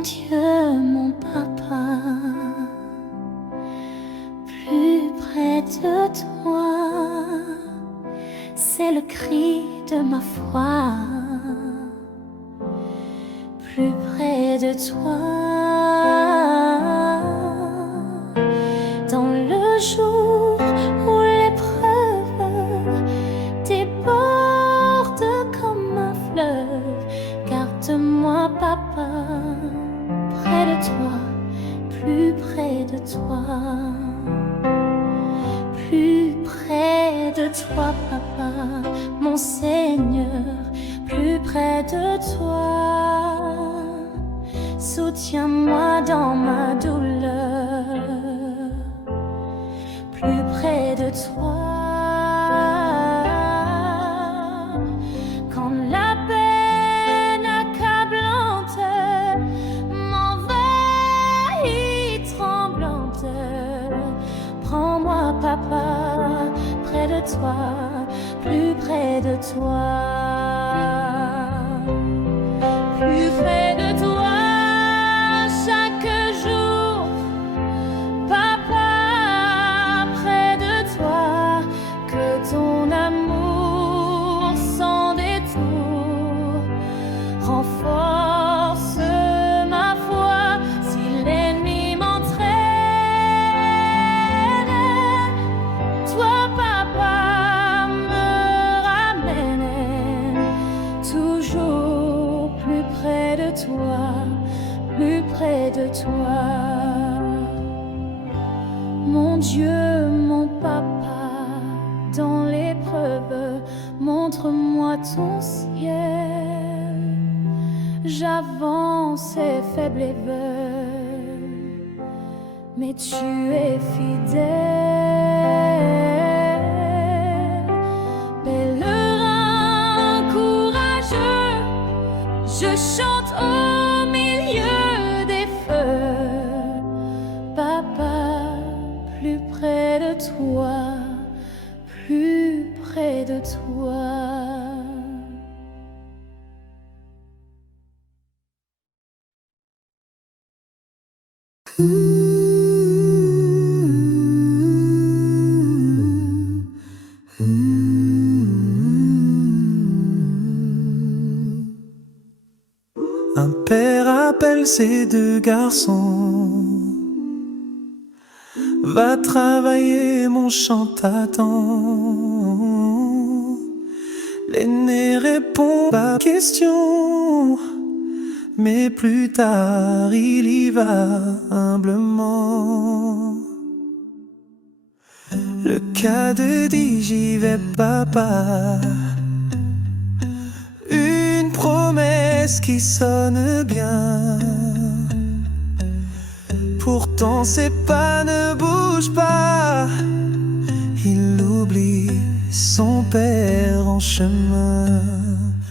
Mon Dieu, mon papa, plus près de toi, c'est le cri de ma foi. Plus près de toi, dans le jour où l'épreuve déborde comme un fleuve, garde-moi, papa, près de toi, plus près de toi, plus près de toi, papa, mon Seigneur, plus près de toi. Soutiens-moi dans ma douleur, plus près de toi. Quand la peine accablante m'envahit tremblante, prends-moi, papa, près de toi, plus près de toi, plus près de toi. Renforce ma foi si l'ennemi m'entraîne. Toi, papa, me ramène toujours plus près de toi, plus près de toi. Mon Dieu, mon papa, dans l'épreuve, montre-moi ton ciel. J'avance faible et veuille, mais tu es fidèle. Pèlerin courageux, je chante au milieu des feux. Papa, plus près de toi, plus près de toi. Un père appelle ses deux garçons. Va travailler, mon champ t'attend. L'aîné répond pas question, mais plus tard il y va humblement. Le cadet dit j'y vais papa. Une promesse qui sonne bien. Pourtant ses pas ne bougent pas. Il oublie son père en chemin.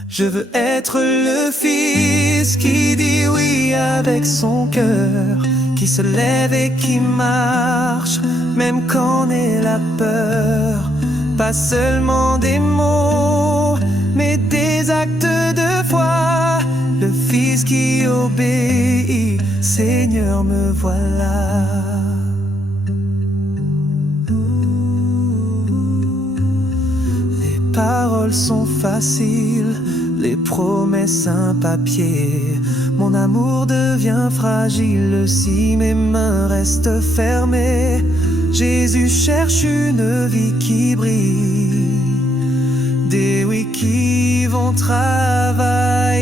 Je veux être le fils qui dit oui avec son cœur, qui se lève et qui marche, même quand on est la peur. Pas seulement des mots, mais des actes de foi. Le fils qui obéit, Seigneur, me voilà. Les paroles sont faciles, les promesses un papier. Mon amour devient fragile si mes mains restent fermées. Jésus cherche une vie qui brille, des oui qui vont travailler.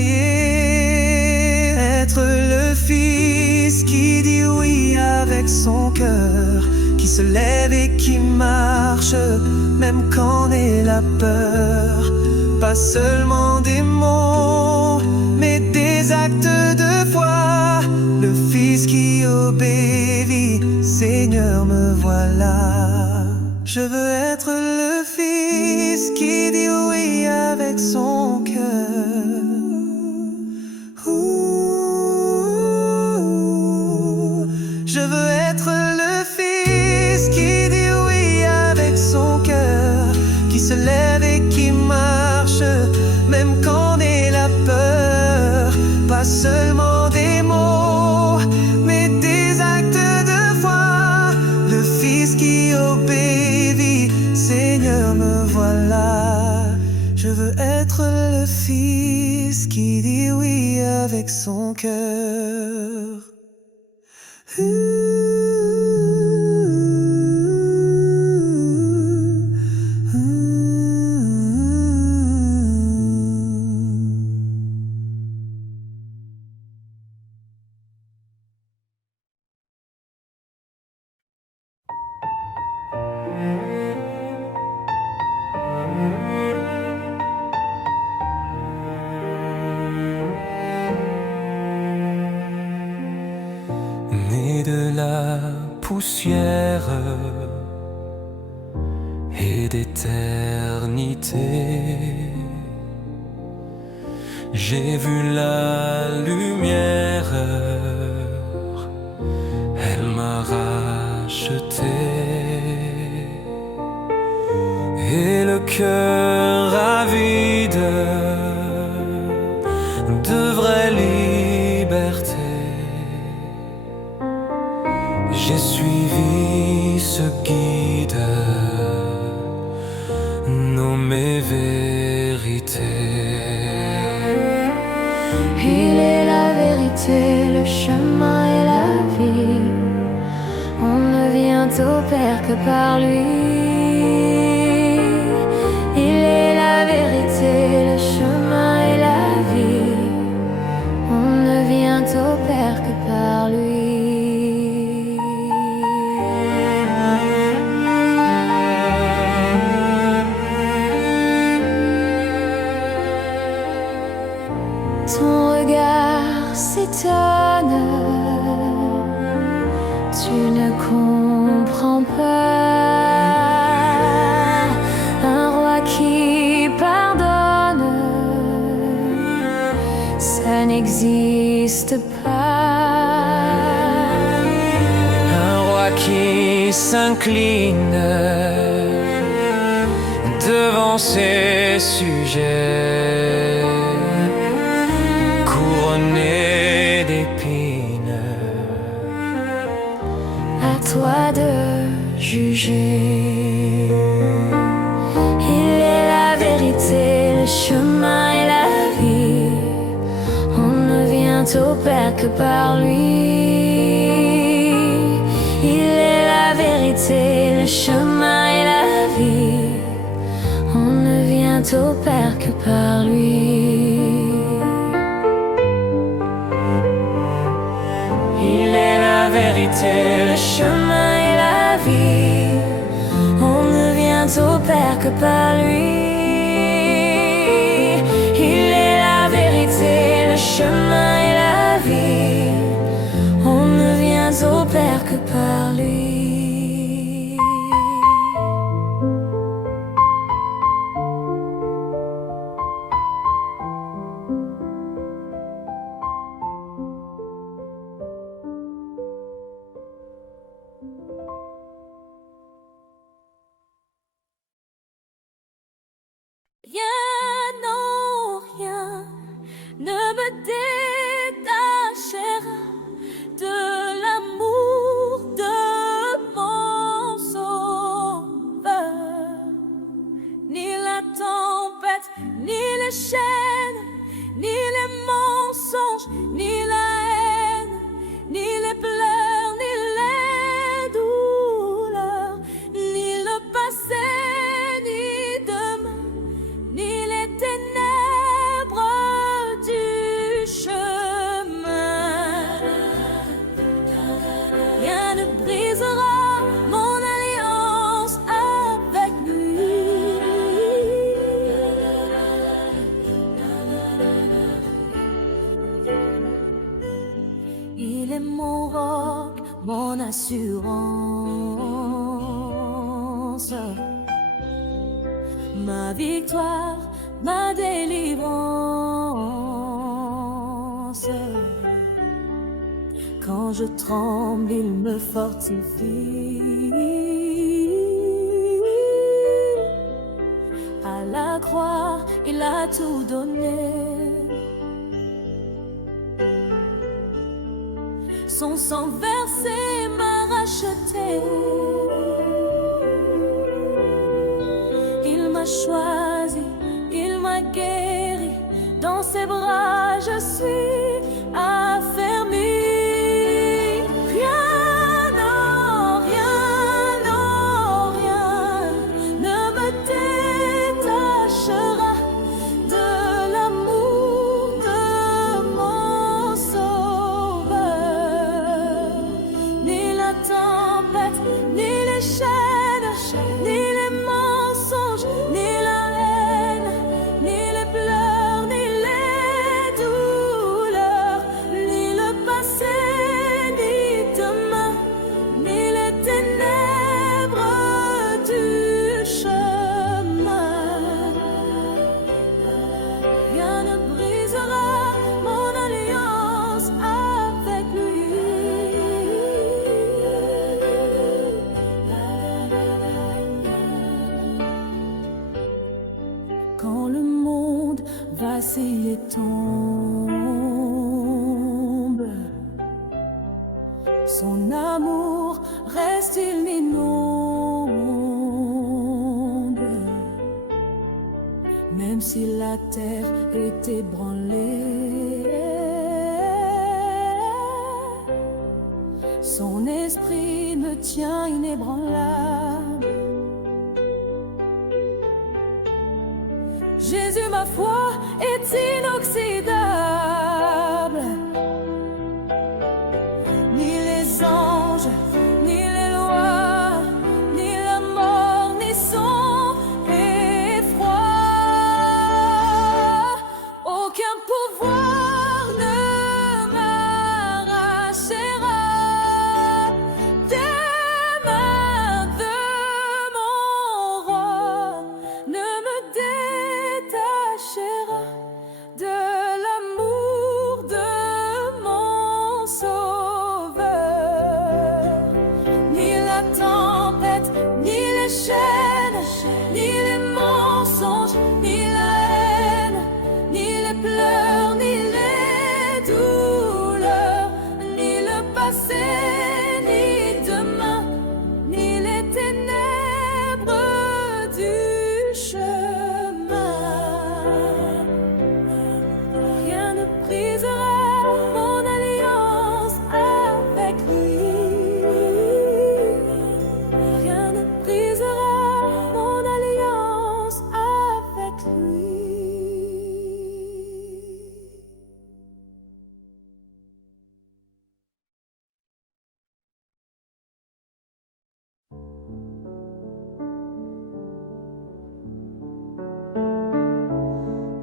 Être le fils qui dit oui avec son cœur, qui se lève et qui marche, même quand on est la peur. Pas seulement des mots, mais des actes de foi. Le fils qui obéit, Seigneur, me voilà. Je veux être le fils qui dit oui avec son cœur. Je veux être le fils qui dit oui avec son cœur, qui se lève et qui marche, même quand on est la peur. Pas seulement des mots, fils qui dit oui avec son cœur. Né de la poussière et d'éternité, j'ai vu la lumière, elle m'a racheté, et le cœur avide de vraie liberté. J'ai suivi ce guide nommé vérité. Il est la vérité, le chemin et la vie. On ne vient au Père que par lui. Il est la vérité, le chemin et la vie. On ne vient au Père que par lui. Ton regard s'étonne, tu ne comprends pas. Un roi qui pardonne, ça n'existe pas. Un roi qui s'incline devant ses sujets, couronné d'épines, À toi de juger. Il est la vérité, le chemin et la vie. On ne vient au Père que par lui. Il est la vérité, le chemin et la vie. On ne vient au Père que par lui. il est la vérité, Le chemin et la vie, on ne vient au Père que par lui. Il est la vérité, le chemin et la vie, on ne vient au Père que par lui. Rien, non, rien ne me détachera de l'amour de mon sauveur. Ni la tempête, ni les chaînes, ni les mensonges, ni la haine, ni les pleurs, ni les douleurs, ni le passé, ni demain, ni les ténèbres du chemin. Rien ne brisera mon alliance avec lui. Il est mon roc, mon assurance, ma victoire, ma délivrance. Quand je tremble, il me fortifie. À la croix, il a tout donné. Son sang versé m'a racheté. Il m'a choisi, il m'a guéri, s'il est tombe, son amour reste-t-il m'inonde, même si la terre est ébranlée, son esprit me tient inébranlable. Jésus, ma foi est inoxydable. Ni les anges, ni les lois, ni la mort, ni son effroi, aucun pouvoir ne m'arrachera des mains de mon roi, ne me détachera de l'amour de mon Sauveur. Ni la tempête, ni les chaînes, ni les mensonges, ni la haine, ni les pleurs, ni les douleurs, ni le passé, ni demain, ni les ténèbres du chemin. Rien ne brisera mon alliance avec lui. Rien ne brisera mon alliance avec lui.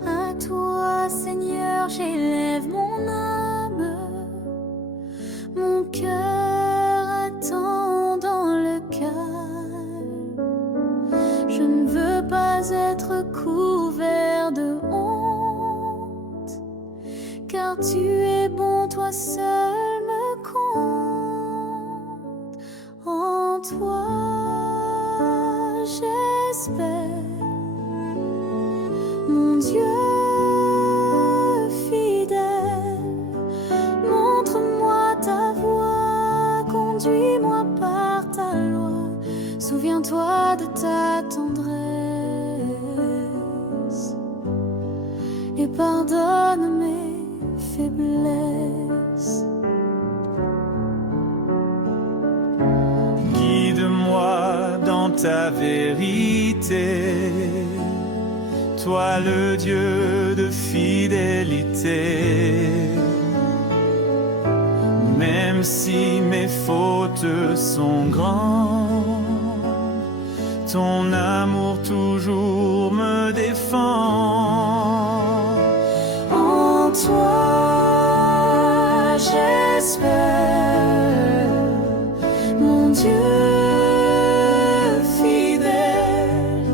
À toi, Seigneur, j'élève mon âme. Mon cœur attend dans le calme. Je ne veux pas être couvert de honte, car tu es bon, toi seul me compte. En toi, j'espère, mon Dieu fidèle. Montre-moi ta voie, conduis-moi par ta loi. Souviens-toi de ta tendresse et pardonne mes faiblesses. Guide-moi dans ta vérité, toi le Dieu de fidélité. Même si mes fautes sont grandes, ton amour toujours me défend. En toi, j'espère, mon Dieu fidèle.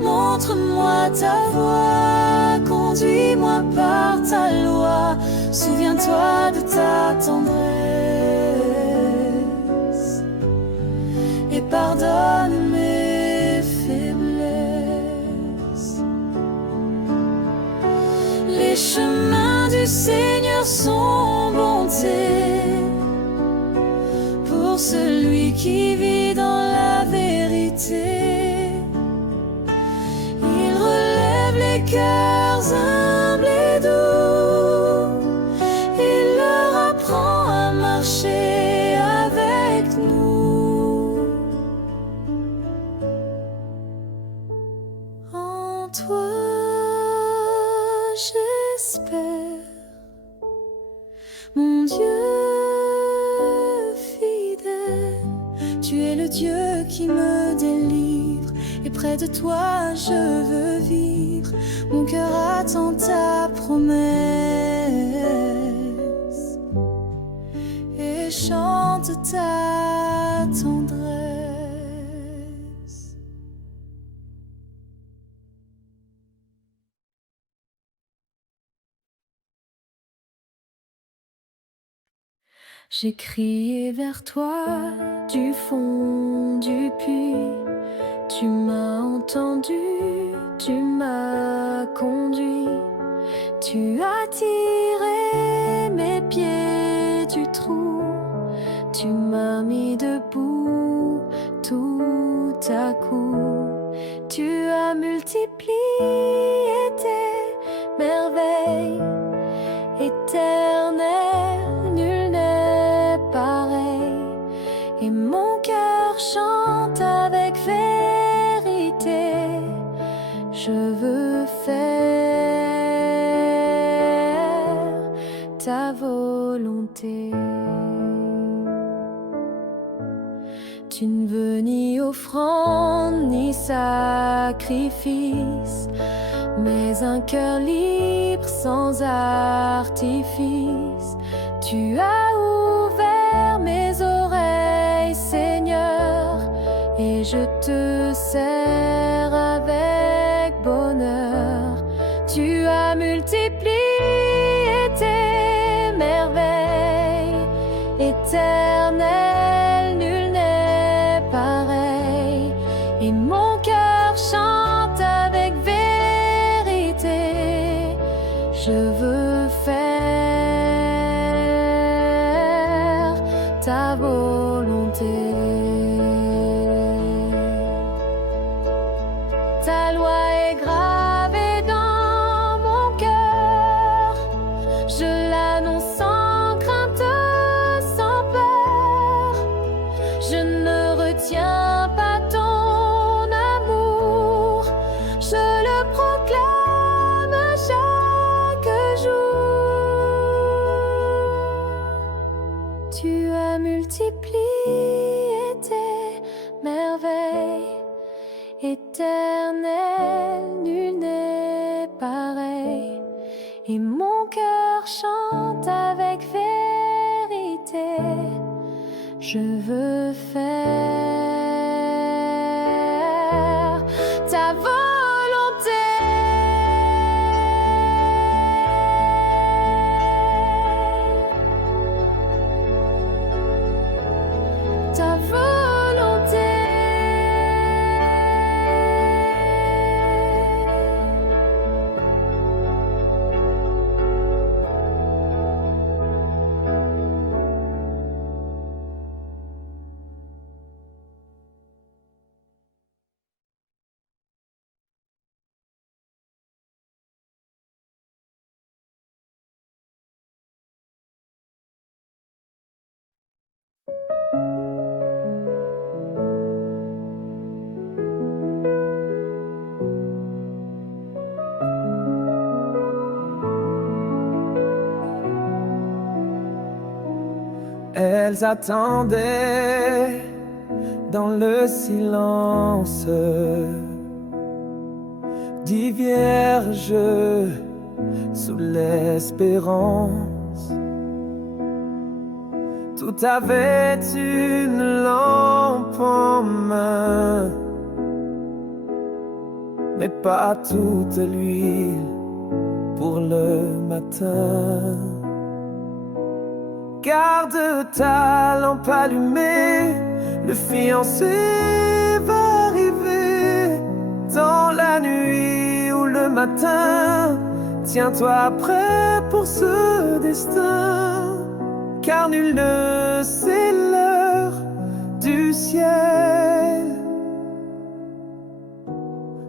Montre-moi ta voie, conduis-moi par ta loi. Souviens-toi de ta tendresse et pardonne mes faiblesses. Les chemins du Seigneur sont bonté pour celui qui vit dans la vérité. Il relève les cœurs humbles et doux. Il leur apprend à marcher avec nous. En toi, j'espère, mon Dieu fidèle. Tu es le Dieu qui me délivre, et près de toi je veux vivre. Mon cœur attend ta promesse et chante ta tendresse. J'ai crié vers toi du fond du puits. Tu m'as entendu, tu m'as conduit. Tu as tiré mes pieds du trou, tu m'as mis debout tout à coup. Tu as multiplié tes merveilles, éternel, nul n'est pareil. Et mon cœur chante avec vérité, je veux faire ta volonté. Tu ne veux ni offrande ni sacrifice, mais un cœur libre sans artifice. Tu as ouvert mes oreilles, Seigneur, et je te sers avec bonheur. Tu as multiplié tes merveilles, éternel, nul n'est pareil. Et mon cœur chante avec vérité, je veux faire ta volonté. Ta loi est gravée dans mon cœur, je l'annonce sans crainte, sans peur. Je ne retiens pas ton amour, je le proclame chaque jour. Tu as multiplié tes merveilles, éternel, nul n'est pareil. Et mon cœur chante avec vérité, je veux faire ta volonté. Ta volonté. Elles attendaient dans le silence, 10 vierges sous l'espérance. Tout avait une lampe en main, mais pas toute l'huile pour le matin. Garde ta lampe allumée, le fiancé va arriver. Dans la nuit ou le matin, tiens-toi prêt pour ce destin, car nul ne sait l'heure du ciel.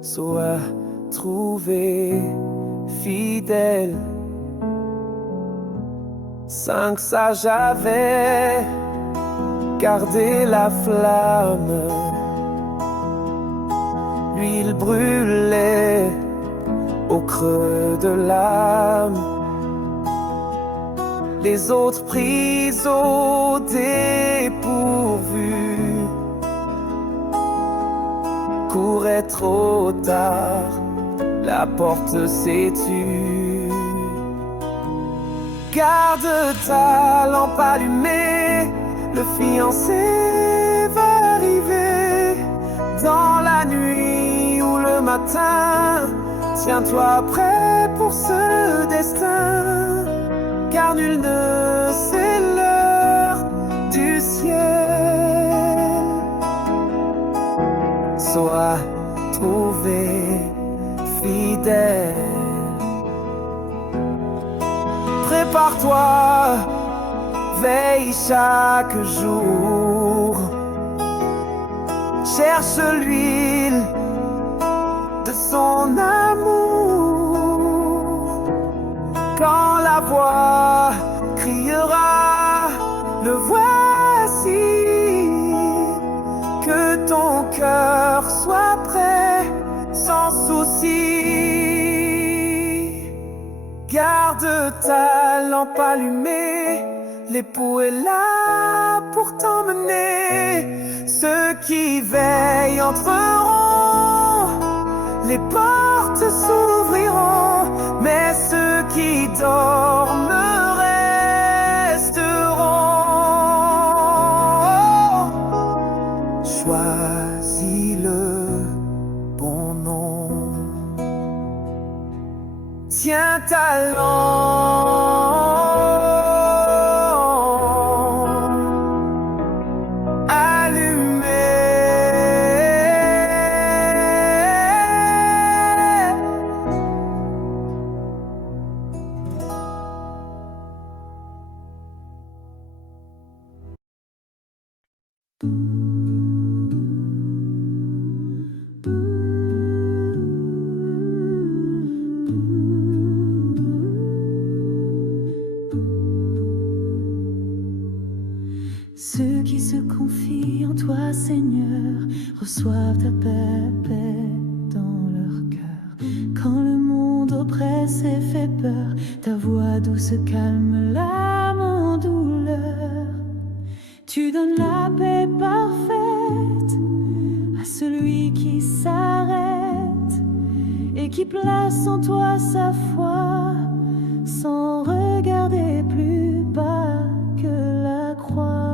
Sois trouvé fidèle. 5 sages avaient gardé la flamme, l'huile brûlait au creux de l'âme. Les autres pris au dépourvu couraient trop tard, la porte s'est tue. Garde ta lampe allumée, le fiancé va arriver. Dans la nuit ou le matin, tiens-toi prêt pour ce destin, car nul ne sait l'heure du ciel. Sois trouvé fidèle. par toi, veille chaque jour. Cherche l'huile de son amour. Quand la voix criera, le voici. Que ton cœur soit prêt, sans souci. Garde ta lampe allumée, l'époux est là pour t'emmener. Ceux qui veillent entreront, les portes s'ouvriront, mais ceux qui dorment resteront. Choisis le bon nom. Tiens ta lampe Ceux qui se confient en toi, Seigneur, reçoivent ta paix dans leur cœur. Quand le monde oppresse et fait peur, ta voix douce calme l'âme en douleur. Tu donnes la paix parfaite à celui qui s'arrête et qui place en toi sa foi sans regarder plus bas que la croix.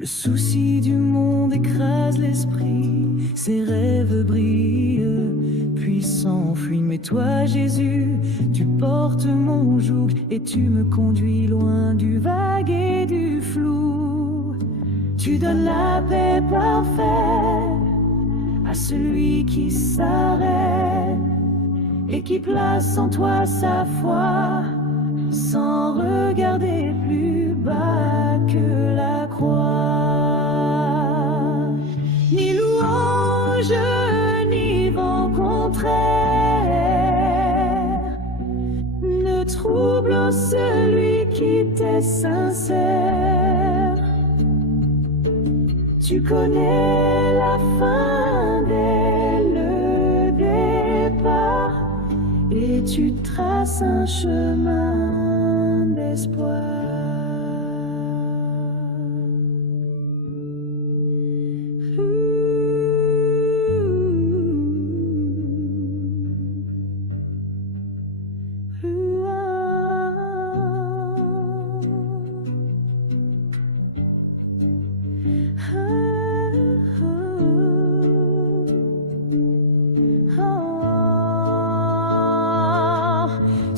Le souci du monde écrase l'esprit, ses rêves brillent, puis s'enfuient. Mais toi, Jésus, tu portes mon joug et tu me conduis loin du vague et du flou. Tu donnes la paix parfaite à celui qui s'arrête et qui place en toi sa foi sans regarder plus bas que la croix. Ni louange, ni vent contraire ne trouble celui qui t'est sincère. Tu connais la fin dès le départ et tu traces un chemin d'espoir.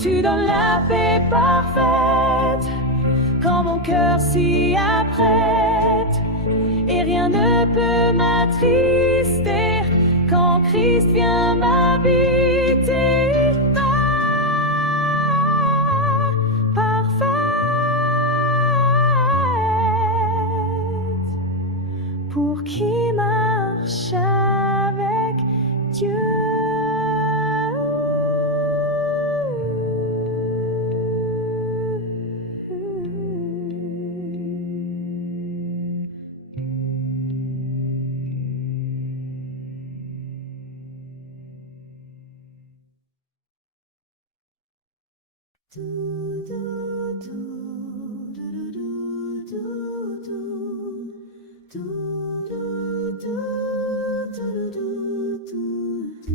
Tu donnes la paix parfaite quand mon cœur s'y apprête et rien ne peut m'attrister quand Christ vient m'habiter. Parfaite pour qui marche avec Dieu.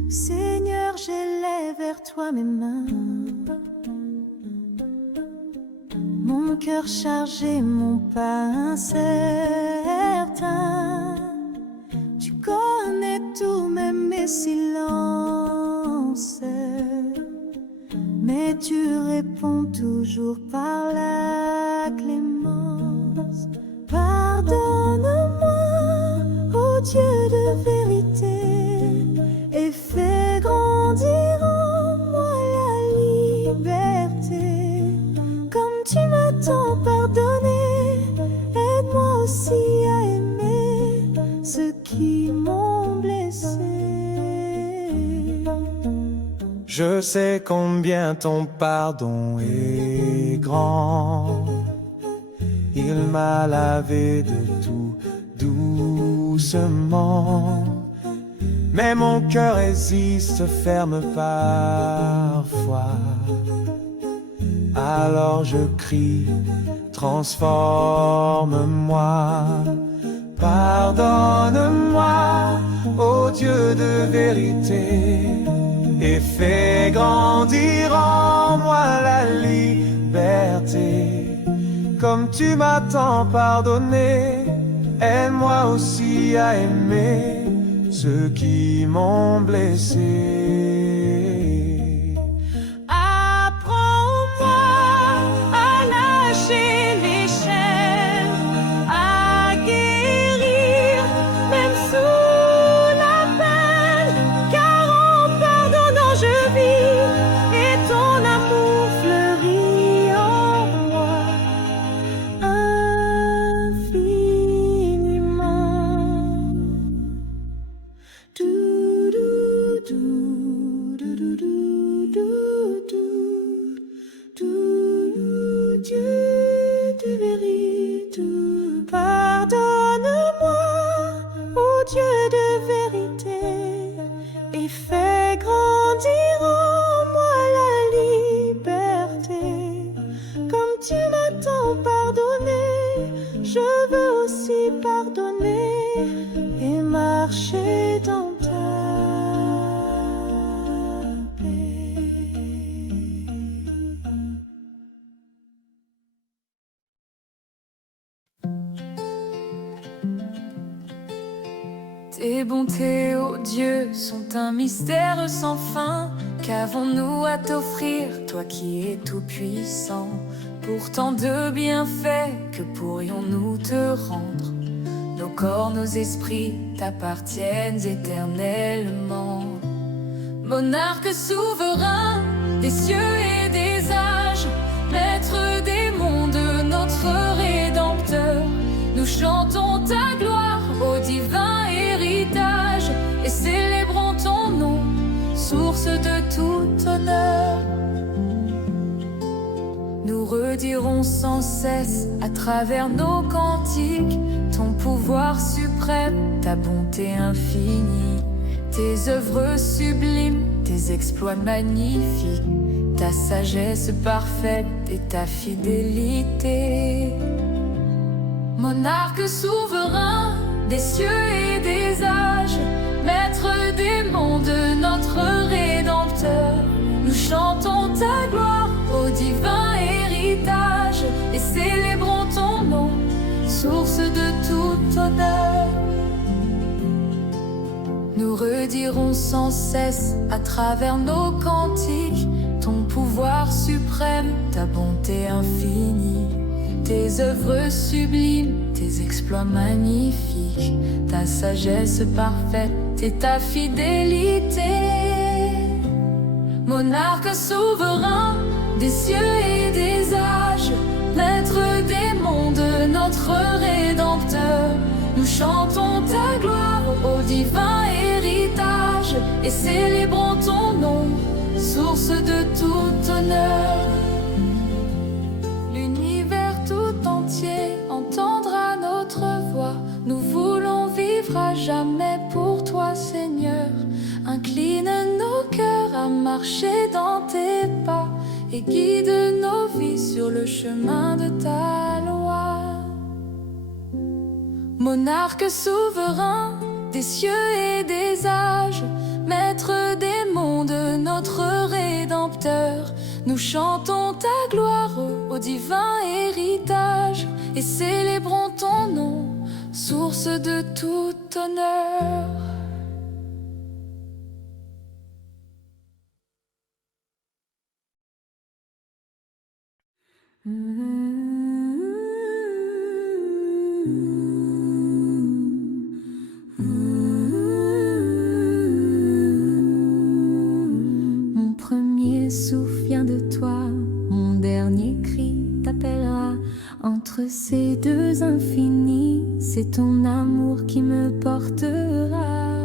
Seigneur, j'élève vers toi mes mains, mon cœur chargé, mon pas incertain. Tu connais tout, même mes silences, mais tu réponds toujours par la clémence. Pardonne-moi, ô Dieu de vérité, et fais grand Je sais combien ton pardon est grand. Il m'a lavé de tout doucement. Mais mon cœur résiste ferme parfois. Alors je crie, transforme-moi. Pardonne-moi, ô Dieu de vérité, et fais grandir en moi la liberté. Comme tu m'as tant pardonné, aide-moi aussi à aimer ceux qui m'ont blessé. Apprends-moi à lâcher les chaînes, à guérir même sous la peine, car en pardonnant je vis et ton amour fleurit en moi infiniment. Du, du, du, du, du, du, du, du, du, Dieu de vérité, pardonne-moi, ô Dieu de vérité, et fais grandir en moi la liberté. Comme tu m'as tant pardonné, je veux aussi pardonner et marcher dans ta paix. Tes bontés, ô Dieu, sont un mystère sans fin. Qu'avons-nous à t'offrir, toi qui es tout-puissant? Pour tant de bienfaits, que pourrions-nous te rendre? Nos corps, nos esprits t'appartiennent éternellement. Monarque souverain des cieux et des âges, maître des mondes, notre Rédempteur, nous chantons ta gloire au divin héritage et célébrons ton nom, source de tout honneur. Nous redirons sans cesse à travers nos cantiques ton pouvoir suprême, ta bonté infinie, tes œuvres sublimes, tes exploits magnifiques, ta sagesse parfaite et ta fidélité. Monarque souverain des cieux et des âges, maître des mondes, notre Rédempteur, nous chantons ta gloire au divin héritage et célébrons ton nom, source de tout honneur. Nous redirons sans cesse à travers nos cantiques ton pouvoir suprême, ta bonté infinie, tes œuvres sublimes, tes exploits magnifiques, ta sagesse parfaite et ta fidélité. Monarque souverain des cieux et des âges, maître des mondes, notre Rédempteur, nous chantons ta gloire au divin héritage et célébrons ton nom, source de tout honneur. L'univers tout entier entendra notre voix, nous voulons vivre à jamais pour toi, Seigneur. Incline nos cœurs à marcher dans tes pas et guide nos vies sur le chemin de ta loi. Monarque souverain des cieux et des âges, maître des mondes, notre Rédempteur, nous chantons ta gloire au divin héritage et célébrons ton nom, source de tout honneur. Mon premier souffle vient de toi, mon dernier cri t'appellera. Entre ces deux infinis, c'est ton amour qui me portera.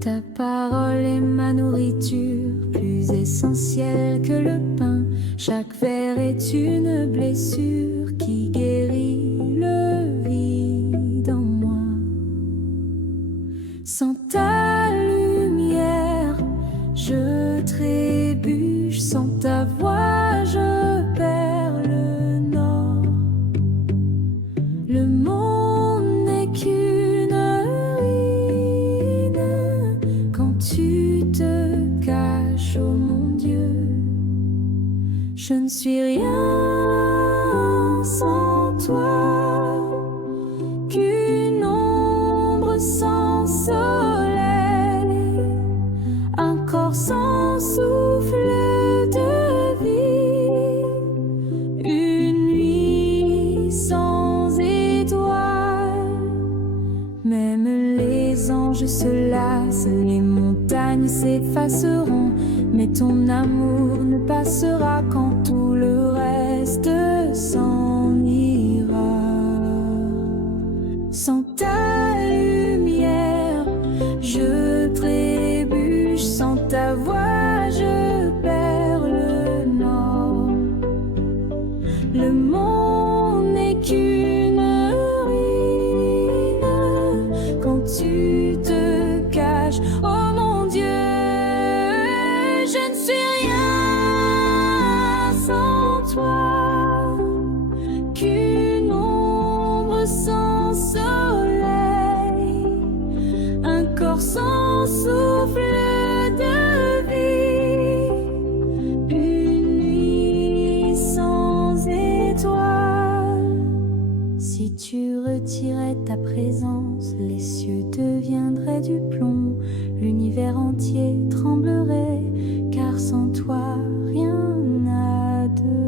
Ta parole est ma nourriture, plus essentiel que le pain. Chaque verre est une blessure qui guérit le vide en moi. Sans ta lumière, je trébuche. Sans ta voix, je perds le nord. Le monde n'est qu'une ruine quand tu te caches, oh mon Dieu. Je ne suis rien sans toi, qu'une ombre sans soleil, un corps sans souffle de vie, une nuit sans étoiles. Même les anges se lassent, les montagnes s'effaceront, mais ton amour ne passera quand tout le reste s'en ira. Sans ta lumière, je trébuche. Sans ta voix, je perds le nord. Le monde n'est qu'une ruine quand tu te caches, oh mon Dieu. Je ne suis rien sans toi, qu'une ombre sans soleil, un corps sans souffle de vie, une nuit sans étoiles. Si tu retirais ta présence, les cieux deviendraient du plomb, l'univers entier tremblerait, car sans toi, rien n'a de nom.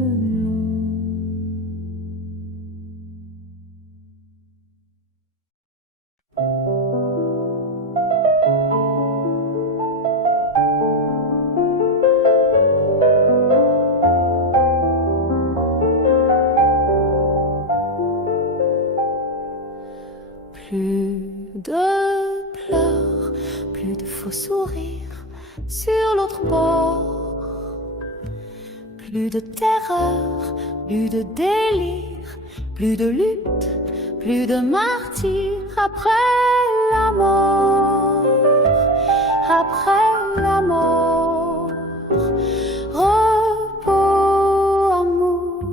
Plus de pleurs, plus de faux sourires sur l'autre bord. Plus de terreur, plus de délire, plus de lutte, plus de martyr après la mort. Après la mort, repos, amour,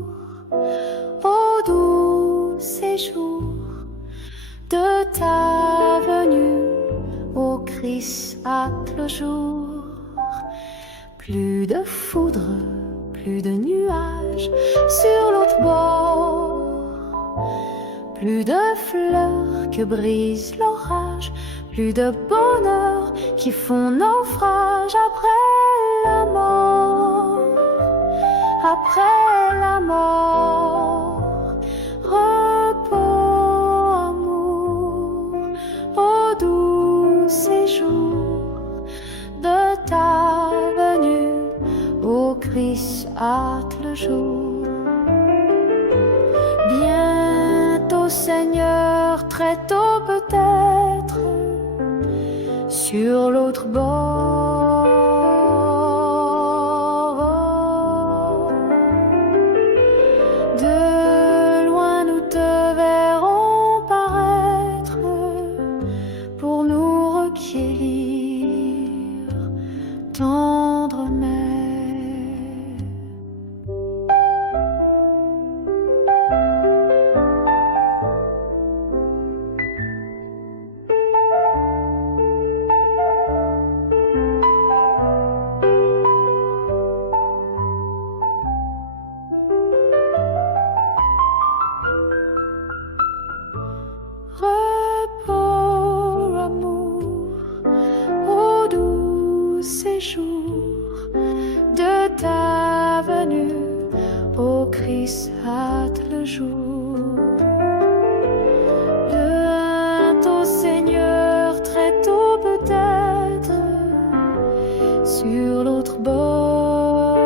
au doux séjour de ta venue, ô Christ, hâte le jour. Plus de foudre, plus de nuages sur l'autre bord, plus de fleurs que brise l'orage, plus de bonheur qui font naufrage après la mort. Après la mort, repos, amour, au doux séjour de ta venue, ô Christ, hâte le jour. Bientôt, Seigneur, très tôt peut-être, sur l'autre bord. De loin nous te verrons paraître pour nous recueillir, tendre mère. Repos, amour, au doux séjour de ta venue, ô Christ, hâte le jour. Bientôt, Seigneur, très tôt peut-être, sur l'autre bord.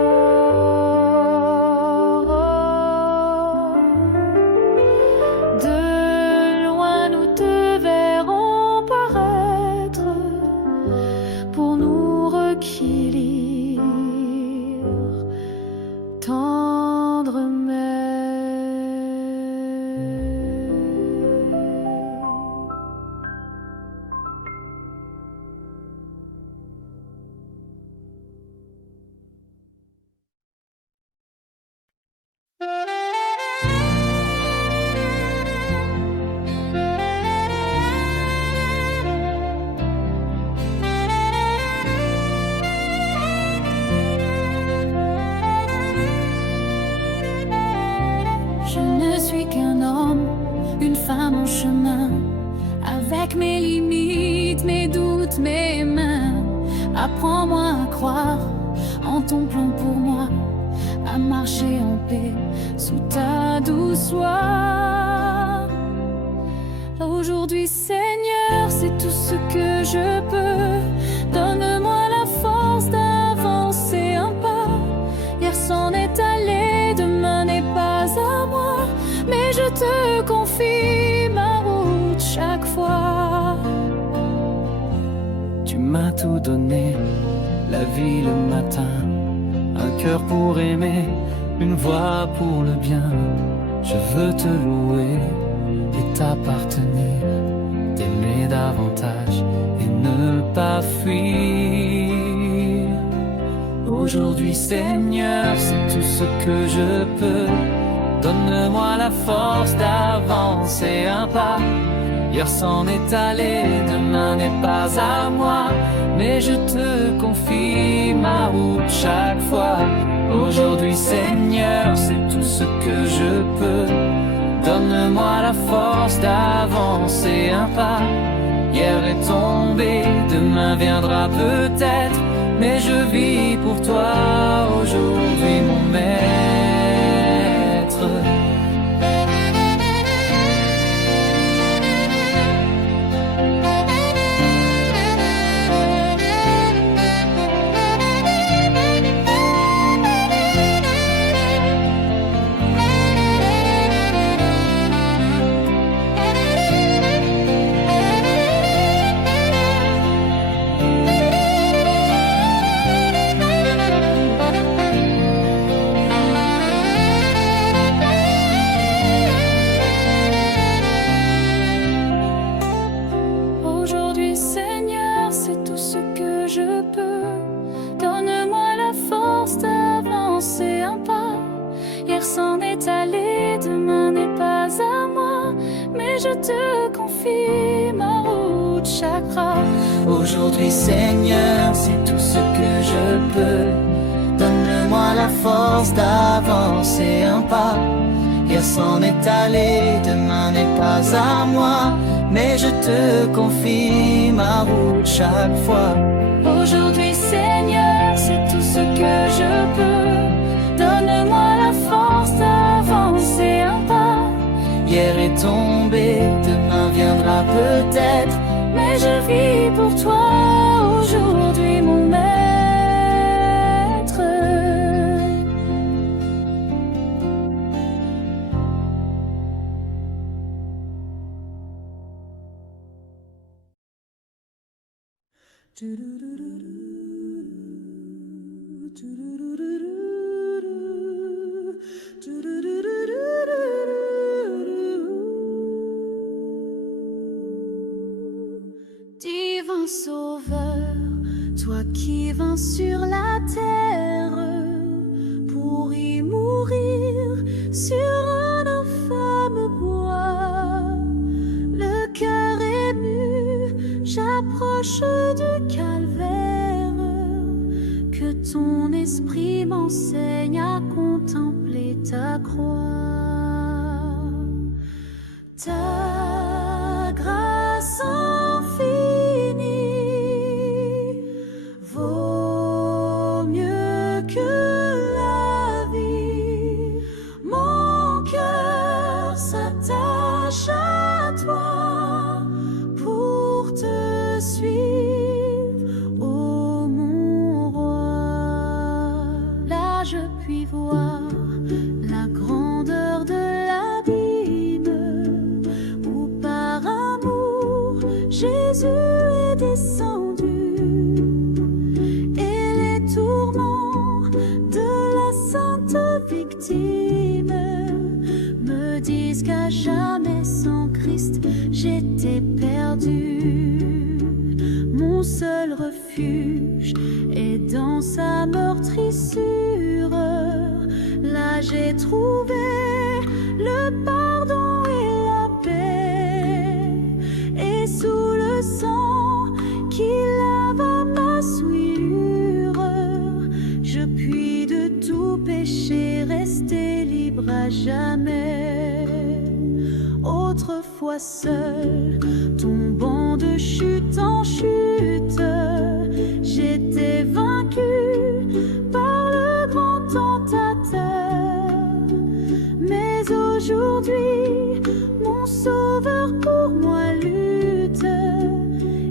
De loin nous te verrons paraître pour nous recueillir, Apprends-moi à croire en ton plan pour moi, à marcher en paix sous ta douce loi. Aujourd'hui, Seigneur, c'est tout ce que je peux. Donne-moi la force d'avancer un pas. Hier s'en est allé, demain n'est pas à moi, mais je te confie ma route chaque fois. Tu m'as tout donné, la vie le matin, un cœur pour aimer, une voix pour le bien. Je veux te louer et t'appartenir, t'aimer davantage et ne pas fuir. Aujourd'hui, Seigneur, c'est tout ce que je peux. Donne-moi la force d'avancer un pas. Hier s'en est allé, demain n'est pas à moi, mais je te confie ma route chaque fois. Aujourd'hui, Seigneur, c'est tout ce que je peux. Donne-moi la force d'avancer un pas. Hier est tombé, demain viendra peut-être, mais je vis pour toi aujourd'hui, mon maître. Aujourd'hui, Seigneur, c'est tout ce que je peux. Donne-moi la force d'avancer un pas. Hier s'en est allé, demain n'est pas à moi, mais je te confie ma route chaque fois. Aujourd'hui, Seigneur, c'est tout ce que je peux. Donne-moi la force d'avancer un pas. Hier est tombé, demain viendra peut-être, mais je vis pour toi aujourd'hui, mon maître. Divin Sauveur, toi qui vins sur la terre pour y mourir sur un infâme bois, le cœur ému, j'approche du calvaire, que ton esprit m'enseigne à contempler ta croix. Ta grâce infinie vaut mieux que la vie. Mon cœur s'attache à toi pour te suivre, ô mon roi. Là je puis voir la grandeur de l'abîme où par amour Jésus est descendu, et les tourments de la sainte victime me disent qu'à jamais sans Christ j'étais perdu. Mon seul refuge est dans sa meurtrissure, là j'ai trouvé le pardon et la paix, et sous le sang qui lava ma souillure, je puis de tout péché rester libre à jamais. Autrefois seul, tombant de chute en chute, j'étais j'étais vaincue par le grand tentateur. Mais aujourd'hui, mon Sauveur pour moi lutte,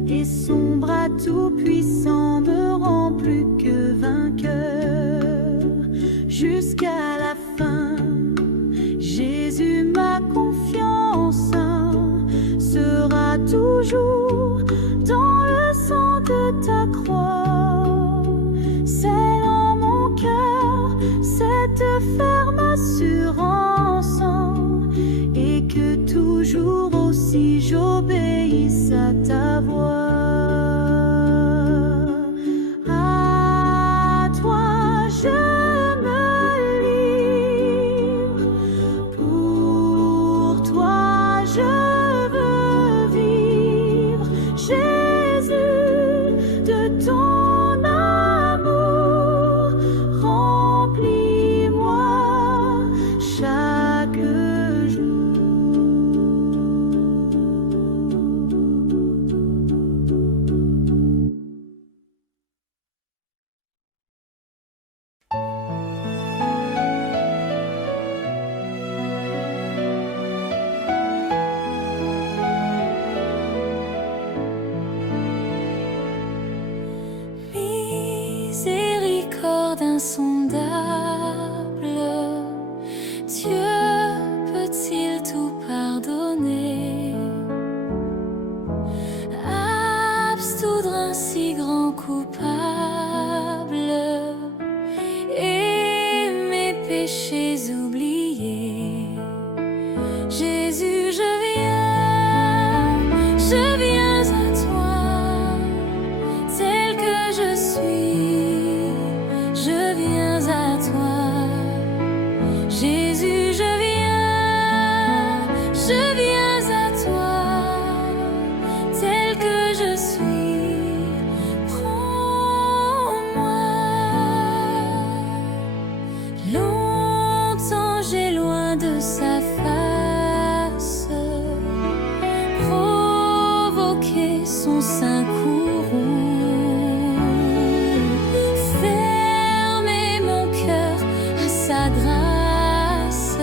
et son bras tout-puissant me rend plus que vainqueur. Jusqu'à la fin, Jésus, ma confiance sera toujours dans le sang de ta croix. C'est dans mon cœur cette ferme assurance, et que toujours aussi j'obéisse à ta voix. À toi je me livre, pour toi je veux vivre, Jésus, de ton amour, remplis-moi chaque jour. Miséricorde insondable, Dieu peut-il tout pardonner? Abstoudre un si grand coupable et mes péchés oubliés. Jésus, je viens à toi, tel que je suis, je viens à toi. Jésus, je viens à toi, tel que je suis. Prends-moi. Longtemps j'ai loin de sa face provoqué son sein courroux, fermer mon cœur à sa grâce,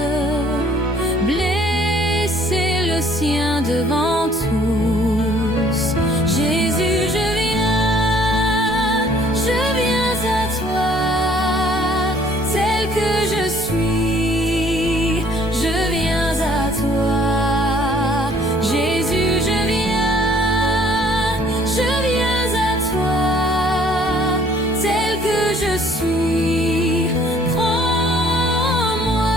blesser le sien devant tous. Jésus, je viens à toi, tel que je suis, je viens à toi. Jésus, je viens à toi, tel que je suis. Prends-moi.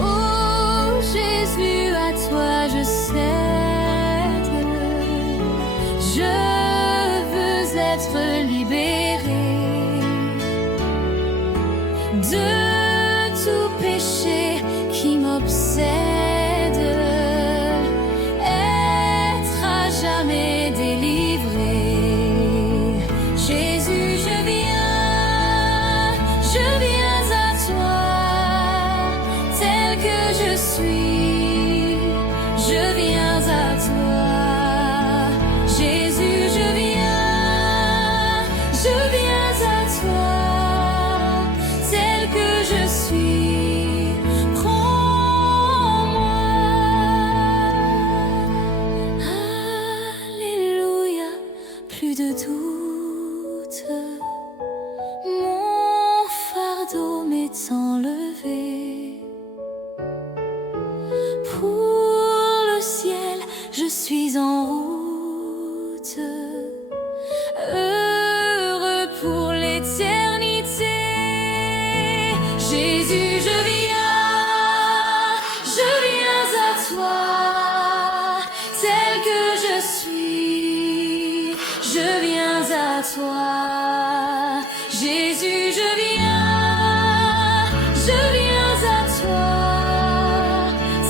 Oh Jésus, à toi je cède. Je veux être libéré de tout péché qui m'obsède, être à jamais délivré. Jésus, je viens à toi, tel que je suis, je viens à toi. Jésus, je viens à toi, tel que je suis. Prends-moi. Alléluia, plus de doute, mon fardeau m'est enlevé. Pour le ciel, je suis en route, heureux pour l'éternité. Jésus, je viens à toi, tel que je suis, je viens à toi. Jésus, je viens à toi,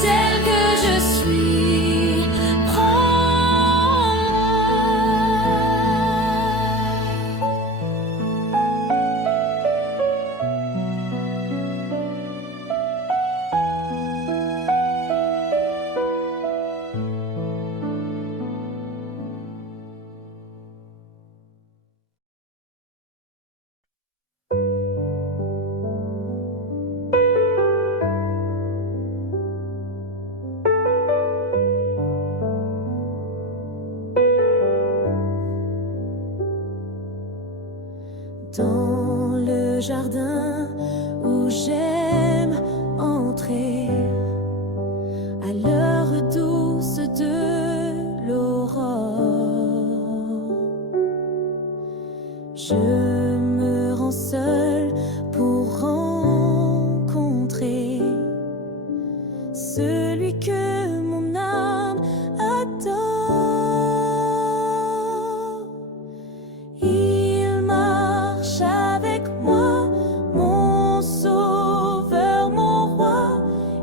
tel que je suis. Prends-moi. dans le jardin où j'aime entrer à l'heure douce de l'aurore. Je me rends seule pour rencontrer celui que mon âme adore. Il marche avec moi, mon sauveur, mon roi.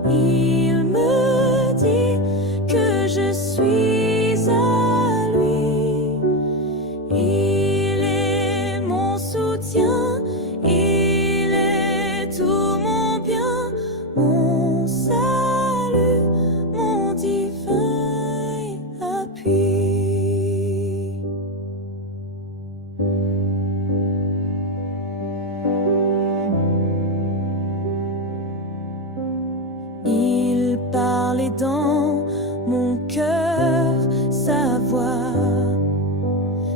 Il me dit que je suis à lui. Il est mon soutien, il est tout mon bien, mon salut, mon divin appui. Il parlait dans mon cœur, sa voix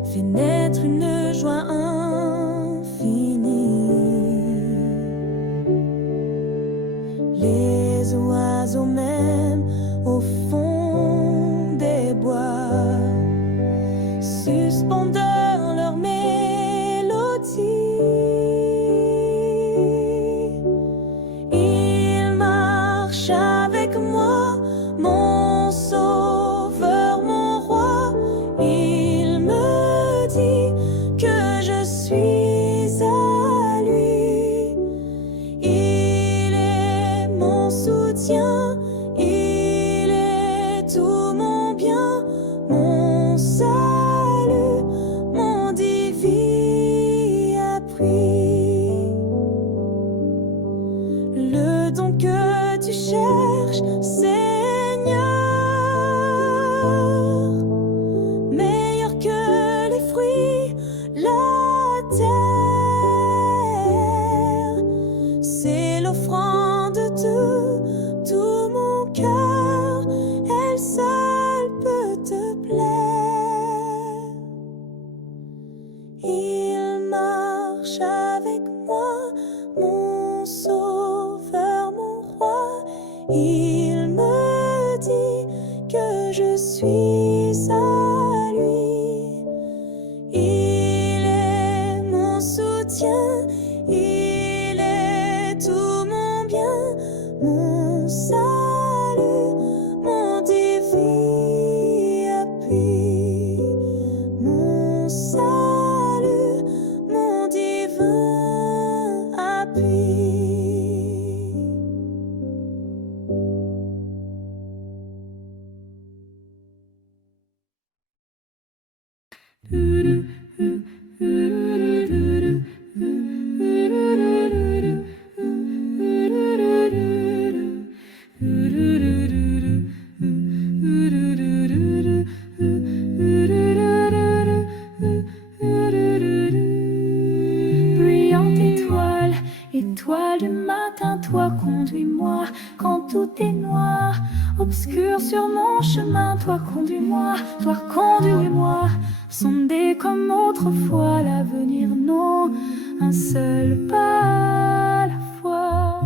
fait naître une joie infinie. Les oiseaux même au fond des bois suspendent leur mélodie. Il marche avec moi, mon sauveur, mon roi. Il me dit que je suis à lui. Il est mon soutien, il est tout mon bien, mon salut, mon divin appui. Le don que tu cherches, Seigneur, meilleur que les fruits, la terre, c'est l'offrande de tout mon cœur, elle seule peut te plaire. Il marche avec moi, mon sauveur, mon roi. Il me dit que je suis à lui. Il est mon soutien, il est tout mon bien, mon salut, mon divin appui, mon salut, mon divin appui. Brillante étoile, étoile du matin, toi conduis-moi quand tout est noir, obscur sur mon chemin, toi conduis-moi, sonder comme autrefois l'avenir, non, un seul pas à la fois.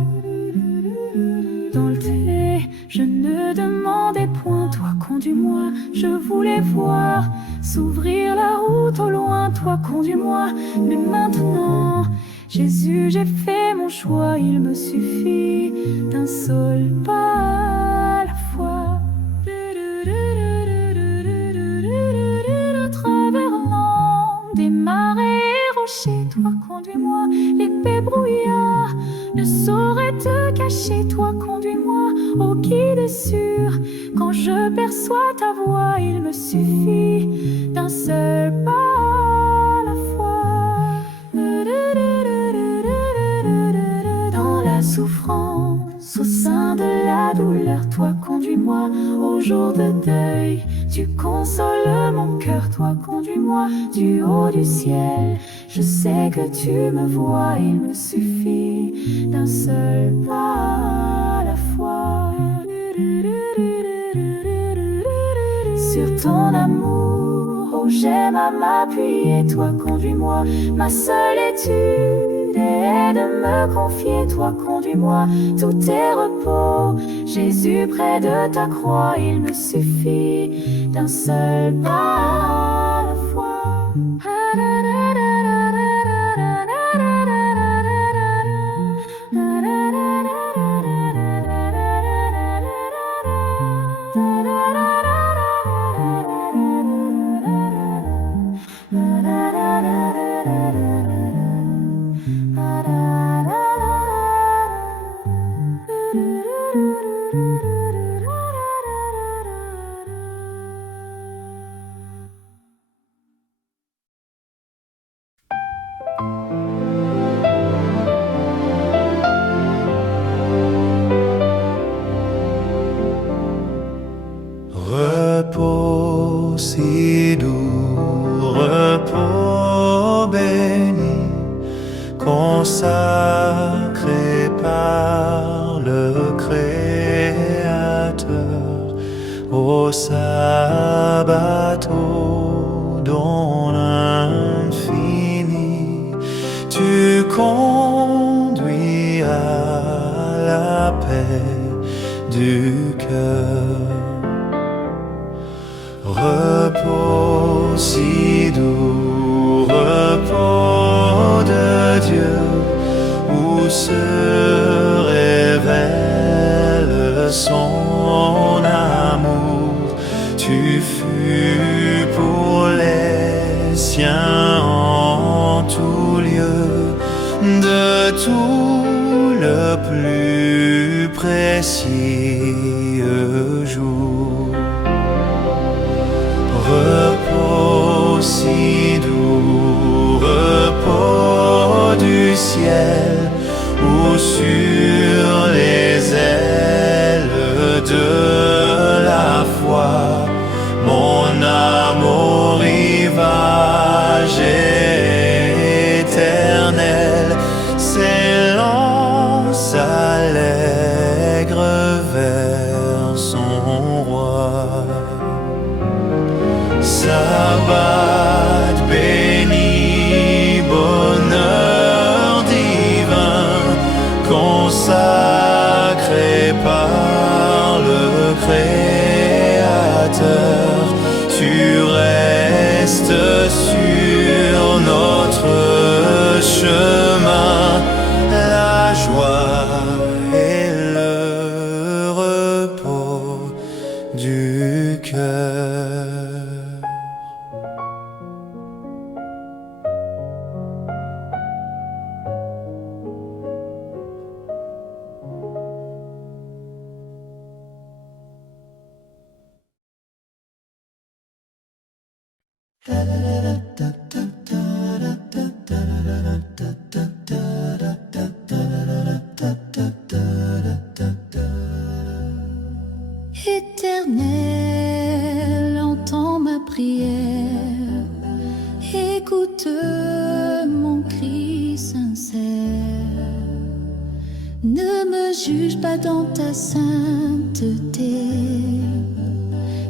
Dans le thé, je ne demandais point, toi conduis-moi, je voulais voir s'ouvrir la route au loin, toi conduis-moi, mais maintenant, Jésus, j'ai fait mon choix, il me suffit d'un seul pas à la fois. À travers l'an des marais et rochers, toi conduis-moi, l'épais brouillard ne saurait te cacher, toi conduis-moi au guide sûr. Quand je perçois ta voix, il me suffit d'un seul pas à la fois. Dans la souffrance, au sein de la douleur, toi conduis-moi au jour de deuil. Tu consoles mon cœur, toi conduis-moi du haut du ciel. Je sais que tu me vois, il me suffit d'un seul pas à la fois. Sur ton amour, repos. J'aime à m'appuyer, toi conduis-moi. Ma seule étude est de me confier, toi conduis-moi. Tout est repos, Jésus près de ta croix. Il me suffit d'un seul pas à la fois. Repos si doux, repos béni, consacré par le Créateur au sabbato don infini. Tu conduis à la paix du cœur. Repos si doux, repos de Dieu, où se révèle son amour. Tu fus pour les siens en tout lieu, de tout le plus précieux jour. Repos si doux, repos du ciel, où sur les ailes de la foi, mon amour rivage éternel s'élance allègre vers son roi. Sabbat béni, bonheur divin, consacré par le Créateur. Tu restes sur notre chemin, la joie et le repos du cœur. Éternel, entends ma prière, écoute mon cri sincère. Ne me juge pas dans ta sainteté,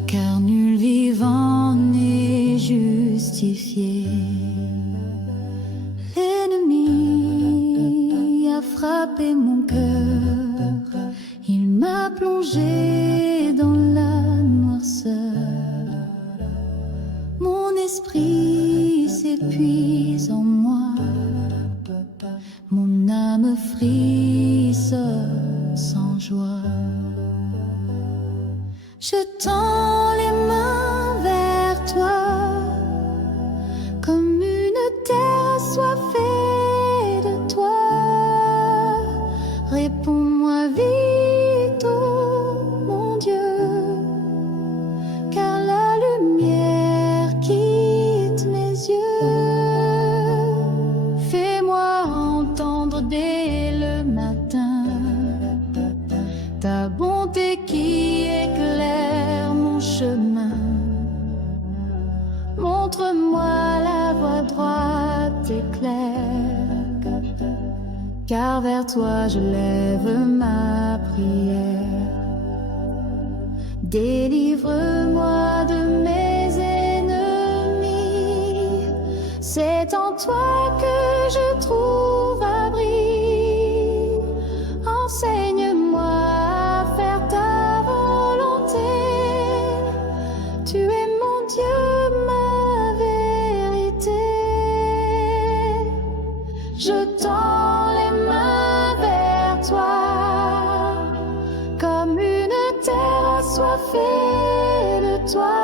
car nul vivant n'est justifié. L'ennemi a frappé mon cœur, il m'a plongé dans la noirceur. Mon esprit s'épuise en moi, mon âme frissonne sans joie. Je tends les mains vers toi, comme une terre assoiffée de toi. Réponds-moi vite, oh mon Dieu, car la lumière quitte mes yeux. Fais-moi entendre dès le matin ta bonté qui éclaire mon chemin. Montre-moi la voie droite et claire, car vers toi je lève ma prière. Délivre-moi de mes ennemis, C'est en toi que je trouve abri. Enseigne-moi à faire ta volonté. Tu es mon Dieu, ma vérité. Je tends les mains vers toi, comme une terre assoiffée de toi.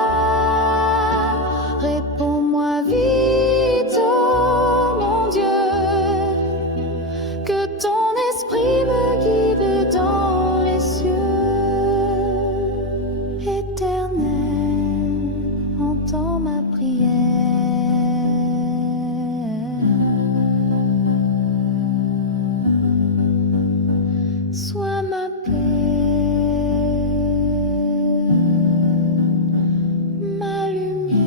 Réponds-moi vite, oh mon Dieu, que ton esprit me guide dans les cieux. Éternel, entends ma prière. Sois ma paix, ma lumière.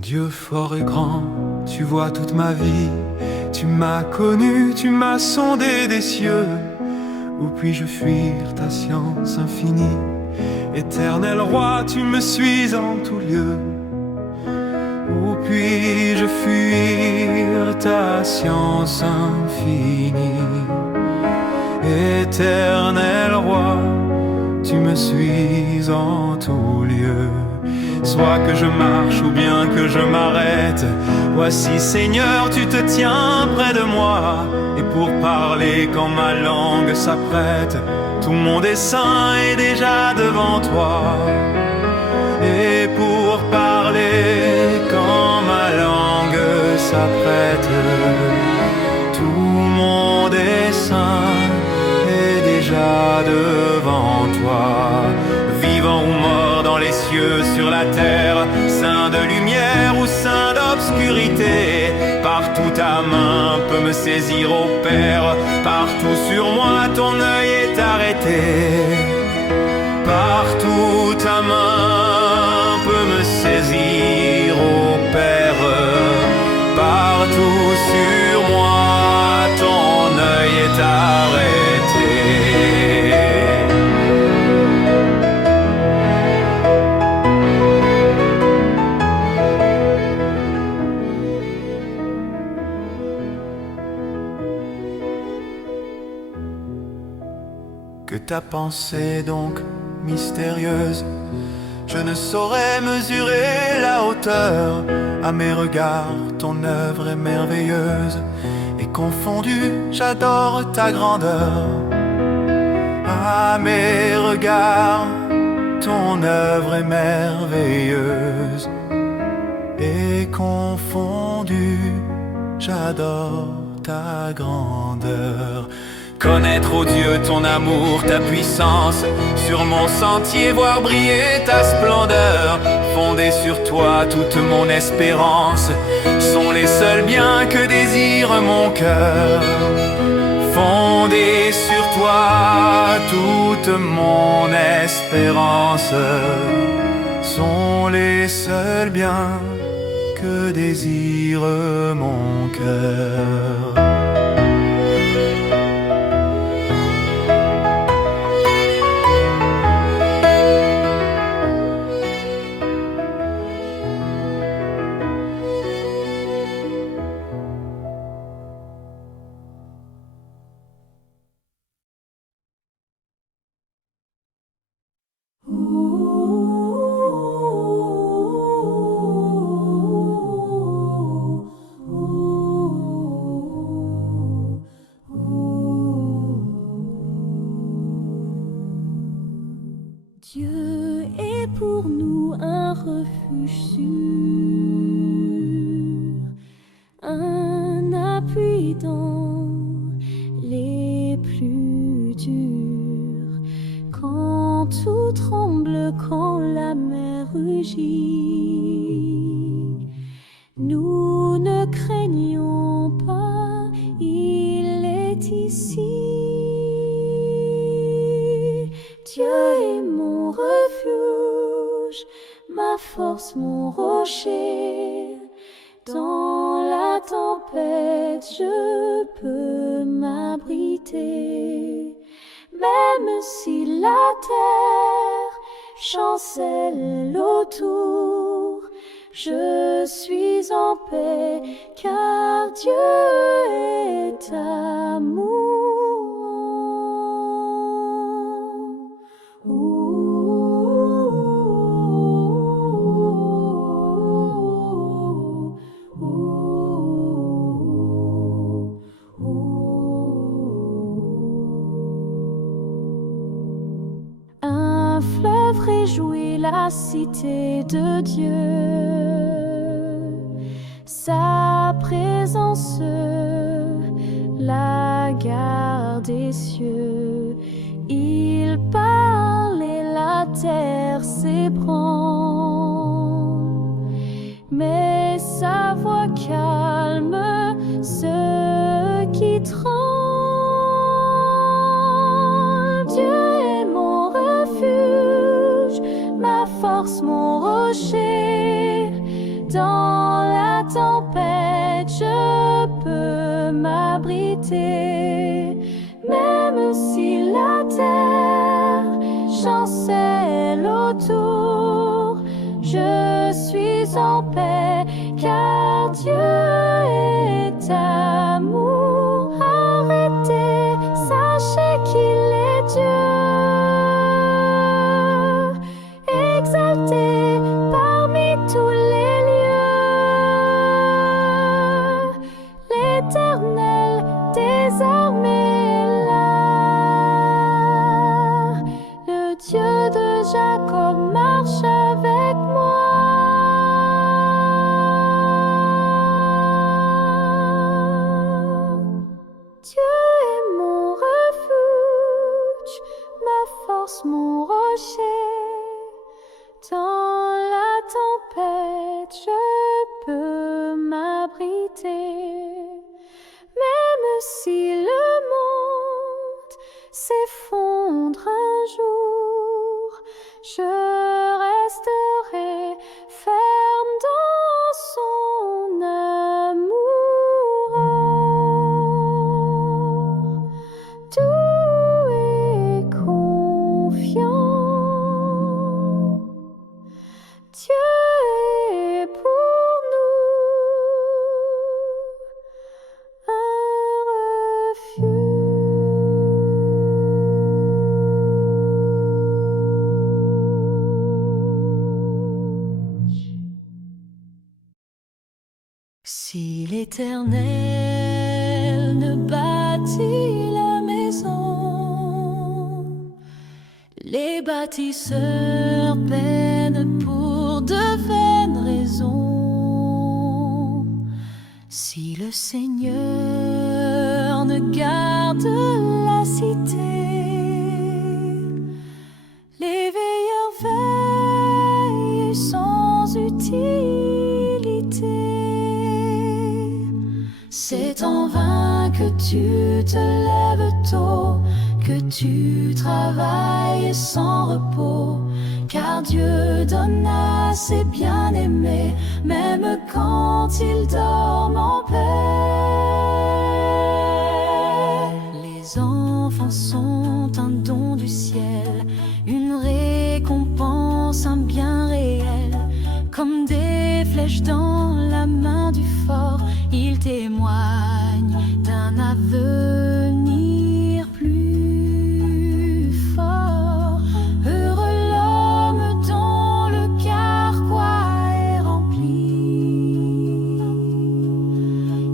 Dieu fort et grand, tu vois toute ma vie. Tu m'as connu, tu m'as sondé des cieux. Où puis-je fuir ta science infinie? Éternel roi, tu me suis en tout lieu. Où puis-je fuir ta science infinie? Éternel roi, tu me suis en tout lieu. Soit que je marche ou bien que je m'arrête, voici Seigneur, tu te tiens près de moi. Et pour parler quand ma langue s'apprête, tout mon dessein est déjà devant toi. Et pour parler quand ma langue s'apprête, tout mon dessein est déjà devant toi. Vivant ou mort dans les cieux, sur la terre, saint de lumière ou saint d'obscurité, partout ta main peut me saisir, ô Père. Partout sur moi ton œil est arrêté. Partout ta main peut me saisir, ô Père. Partout sur moi ton œil est arrêté. Que ta pensée donc mystérieuse, je ne saurais mesurer la hauteur. À mes regards, ton œuvre est merveilleuse, et confondue, j'adore ta grandeur. À mes regards, ton œuvre est merveilleuse, et confondue, j'adore ta grandeur. Connaître, ô Dieu, ton amour, ta puissance, sur mon sentier voir briller ta splendeur. Fondée sur toi, toute mon espérance, sont les seuls biens que désire mon cœur. Fondée sur toi, toute mon espérance, sont les seuls biens que désire mon cœur. Dieu est pour nous un refuge sûr, un appui dans les plus durs. Quand tout tremble, quand la mer rugit, nous ne craignons pas, il est ici. Dieu est mon refuge, ma force, mon rocher. Dans la tempête, je peux m'abriter. Même si la terre chancelle autour, je suis en paix, car Dieu est amour. Un fleuve réjouit la cité de Dieu, sa présence la garde des cieux. Il parle et la terre s'ébranle, mais sa voix calme ceux qui tremblent. Dieu est mon refuge, ma force, mon rocher. Dans la tempête, je peux m'abriter. Même si la terre chancelle autour, je suis en paix, car Dieu est amour. Arrêtez, sachez qu'il est Dieu. Exalté parmi tous les lieux, l'Éternel désormais est là. Le Dieu de Jacob marche avec moi. Dieu est mon refuge, ma force, mon rocher. Dans la tempête, je peux m'abriter. Même si le monde s'effondre un jour, je resterai ferme dans son amour. Doux et confiant, Dieu est pour nous un refuge. Si l'Éternel ne bâtit la maison, les bâtisseurs peinent pour de vaines raisons. Si le Seigneur ne garde la cité, les veilleurs veillent sans utilité. C'est en vain que tu te lèves tôt, que tu travailles sans repos, car Dieu donne à ses bien-aimés, même quand ils dorment en paix. Les enfants sont un don du ciel, une récompense, un bien réel. Comme des flèches dans la main du fort, ils témoignent d'un avenir plus fort. Heureux l'homme dont le carquois est rempli.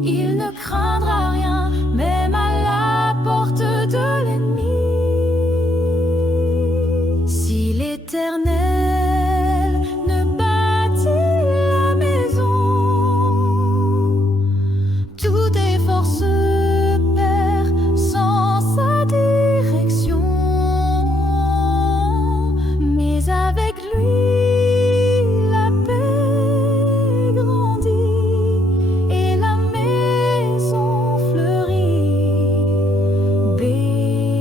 Il ne craindra rien, même à la porte de l'ennemi. Si l'Éternel ne bâtit la maison, tout effort se perd sans sa direction. Mais avec lui, la paix grandit et la maison fleurit, bénie.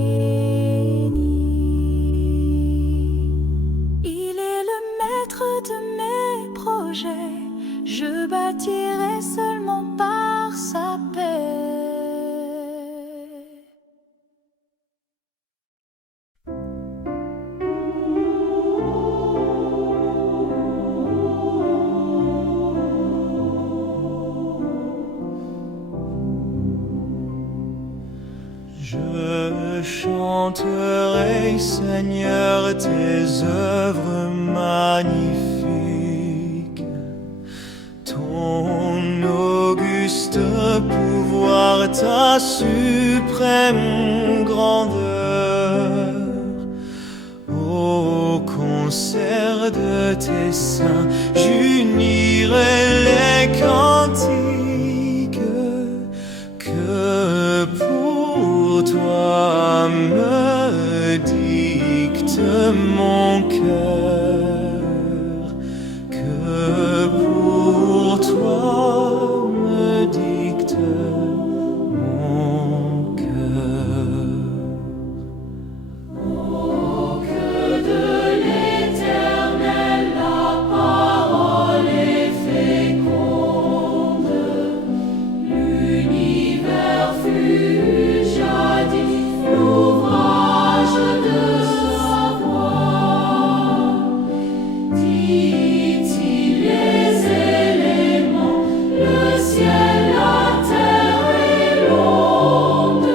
chanterai, Seigneur, tes œuvres magnifiques, ton auguste pouvoir, ta suprême grandeur. Au concert de tes saints, j'unirai les cantiques que pour toi me dicte mon cœur, que pour toi me dicte mon cœur. Oh, que de l'Éternel la parole est féconde, l'univers fut jadis l'ouvrage de sa voix. Dit-il les éléments, le ciel, la terre et l'onde,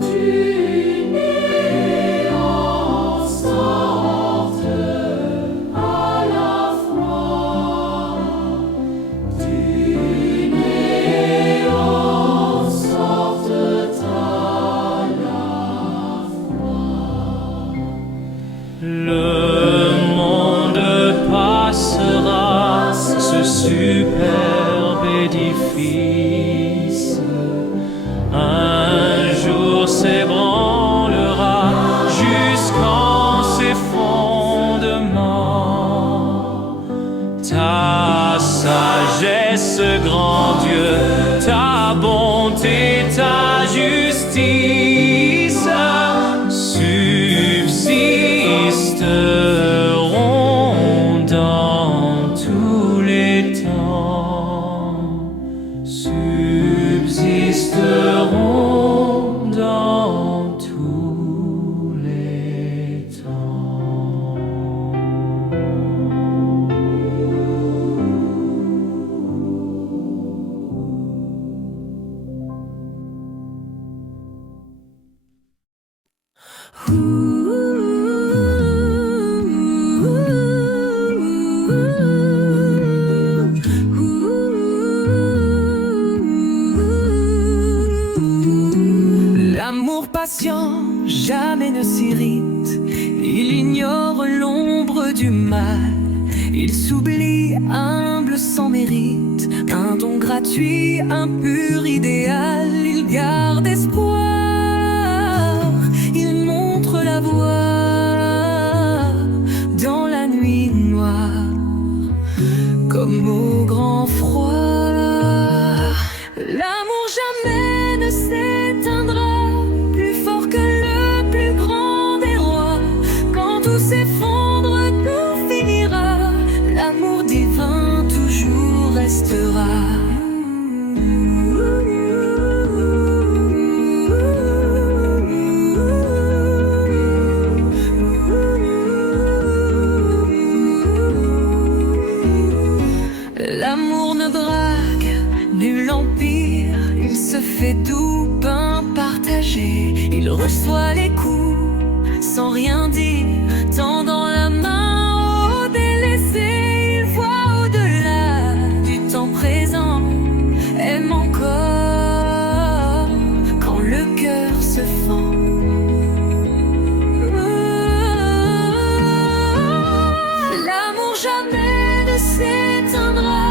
du néant sortent à la fois, du néant sortent à la fois. Le monde passera, ce superbe édifice. Un jour s'ébranlera jusqu'en ses fondements. Ta sagesse, grand Dieu, ta bonté, ta justice subsisteront dans tous les temps, subsisteront dans tous les temps. L'amour patient jamais ne s'irrite, il ignore l'ombre du mal, il s'oublie humble sans mérite, un don gratuit, un pur idéal, il garde espoir, il montre la voie dans la nuit noire, comme au grand froid. L'amour jamais ne s'éteindra, plus fort que le plus grand des rois. Quand tout s'effondre, tout finira, l'amour divin toujours restera. L'amour ne drague, nul empire, il se fait doux, pain partagé, il reçoit les coups sans rien dire, tendant la main au délaissé, il voit au-delà du temps présent, aime encore quand le cœur se fend. L'amour jamais ne s'éteindra,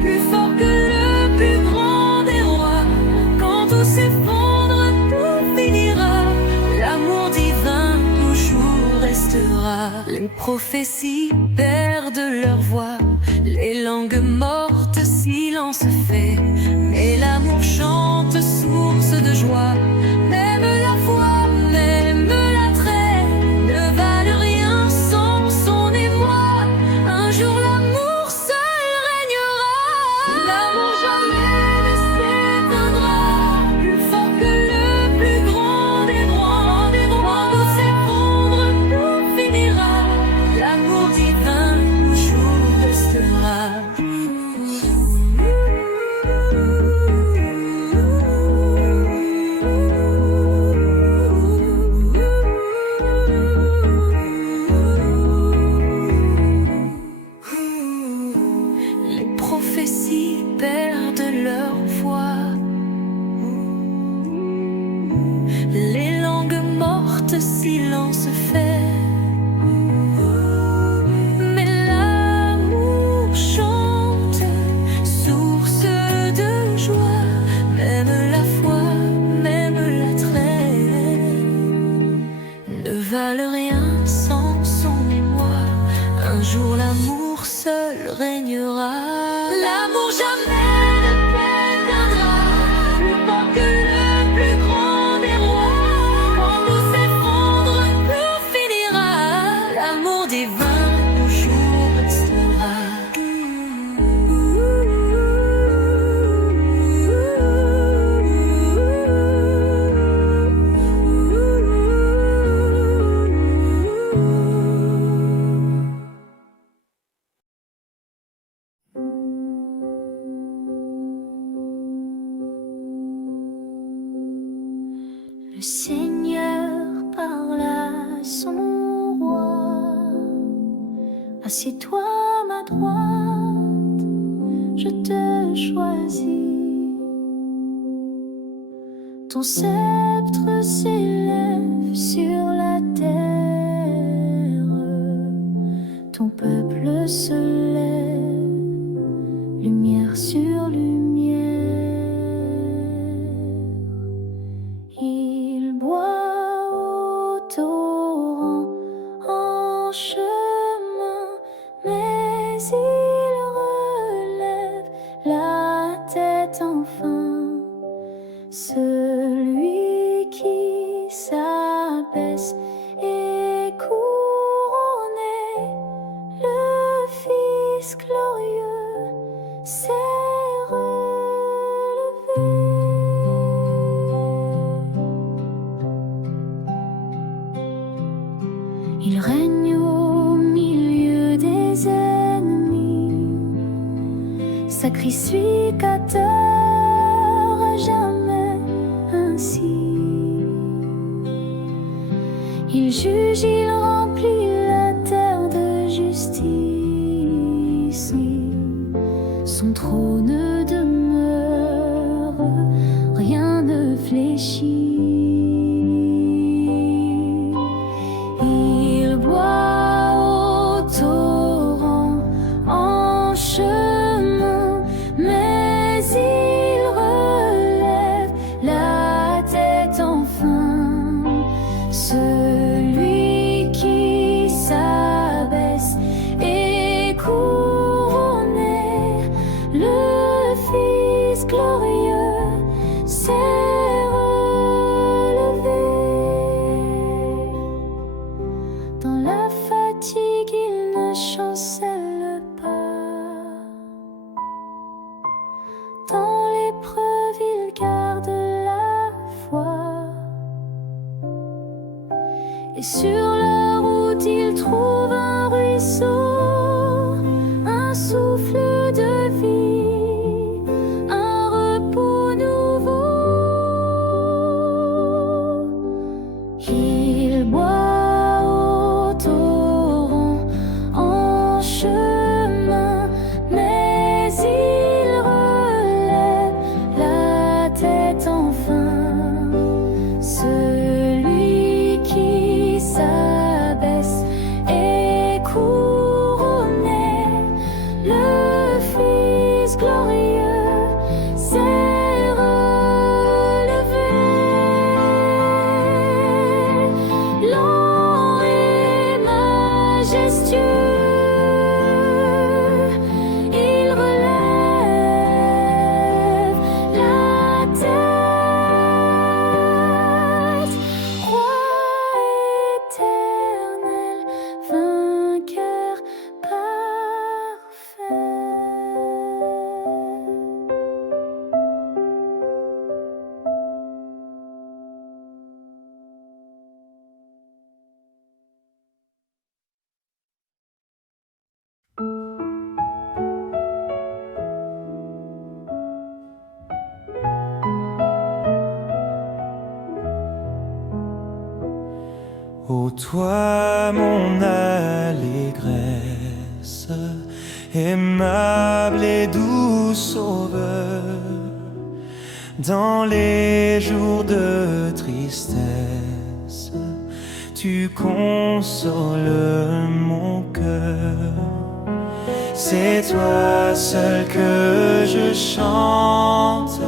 plus fort que le plus grand des rois. Quand tout s'effondre, tout finira, l'amour divin toujours restera. Les prophéties perdent leur voix, les langues mortes, silence fait, mais l'amour chante source de joie. Même la foi, même l'attrait ne valent rien sans son émoi. Un jour l'amour seul régnera. L'amour jamais ne s'éteindra, plus fort que le plus grand des droits. Quand tout s'effondre, tout finira, l'amour divin toujours restera. silence fait. Mais l'amour chante, source de joie, même la foi, même l'attrait ne valent rien sans son émoi. Un jour l'amour seul régnera. L'amour jamais ne perdra, plus fort que le plus grand des rois. Quand tout s'effondre, tout finira. L'amour divin toujours restera. Le Seigneur parle à son roi. Assieds-toi à ma droite, je te choisis. Ton sceptre s'élève sur la terre, ton peuple se lève, lumière sur lumière. Il boit au torrent en chemin, mais il relève la tête enfin. Celui qui s'abaisse est couronné, le Fils glorieux s'est relevé. Il règne au milieu des ennemis, sacrificateur à jamais ainsi. Il juge, il remplit la terre de justice. Son trône demeure, rien ne fléchit. Il boit au torrent en chemin, mais il relève la tête enfin. Celui qui s'abaisse est couronné, le Fils glorieux s'est relevé. Dans la fatigue, il ne chancelle pas. Dans l'épreuve, il garde la foi. Et sur la route, il trouve un ruisseau, un souffle de vie, un repos nouveau. Il boit au torrent en chemin, mais il relève la tête enfin. Celui qui s'abaisse est couronné, le Fils glorieux s'est relevé. Lent et majestueux, il relève la tête. Roi éternel, vainqueur parfait. Ô toi mon allégresse, aimable et doux sauveur, dans les jours de tristesse, tu consoles mon cœur. C'est toi seul que je chante,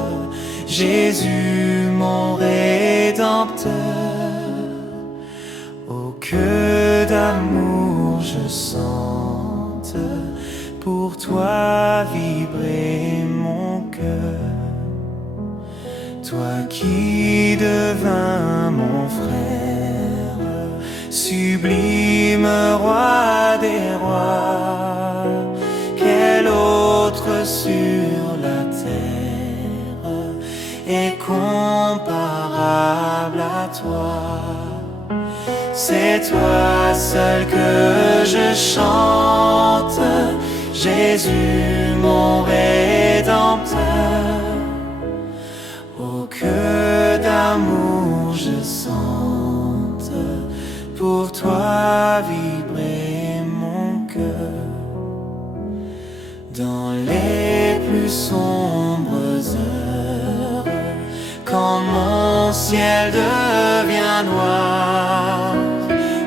Jésus mon Rédempteur. Oh, que d'amour je sente pour toi vibrer mon cœur. Toi qui devins mon frère, sublime roi des rois, quel autre sur la terre est comparable à toi? C'est toi seul que je chante, Jésus mon Rédempteur. Oh, que d'amour je sente pour toi vibrer mon cœur. Dans les plus sombres heures, quand mon ciel devient noir,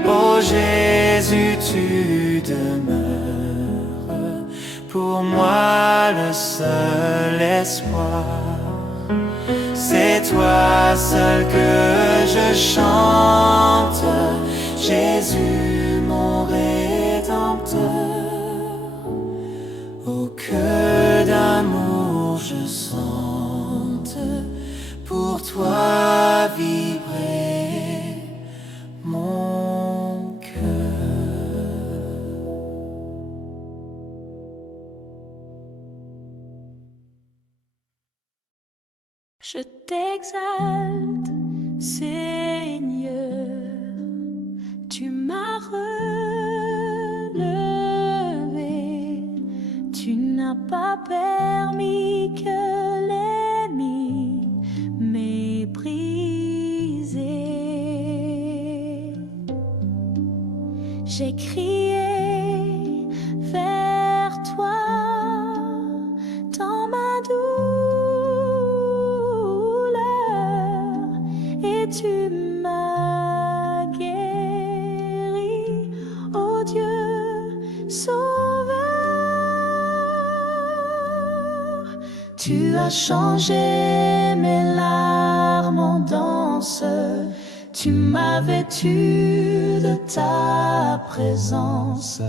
oh Jésus, tu demeures pour moi le seul espoir. C'est toi seul que je chante, Jésus mon Rédempteur. Oh, que d'amour je sente pour toi vibrer mon cœur. Je t'exalte, Seigneur, tu m'as relevé, tu n'as pas permis que l'ennemi m'ait brisé. J'ai crié vers toi dans ma douleur et tu m'as guéri, ô Dieu Sauveur. Tu as changé mes larmes en danse, tu m'as vêtu de ta présence.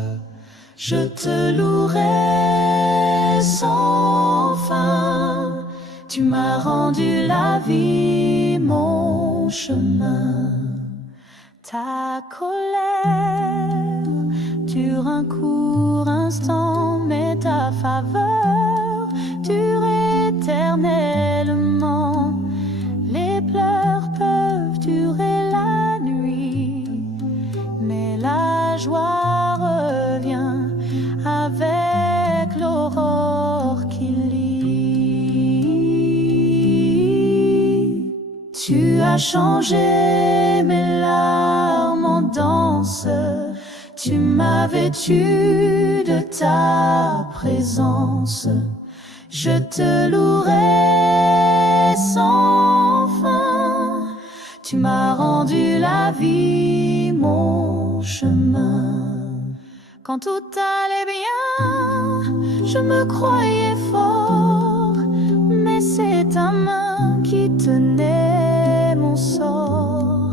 Je te louerai sans fin, tu m'as rendu la vie, mon chemin. Ta colère dure un court instant, mais ta faveur dure éternellement. Les pleurs peuvent durer la nuit, mais la joie revient avec l'aurore qui lit. Tu as changé mes larmes en danse, tu m'as vêtu de ta présence. Je te louerai sans fin, tu m'as rendu la vie, mon chemin. Quand tout allait bien, je me croyais fort, mais c'est ta main qui tenait mon sort.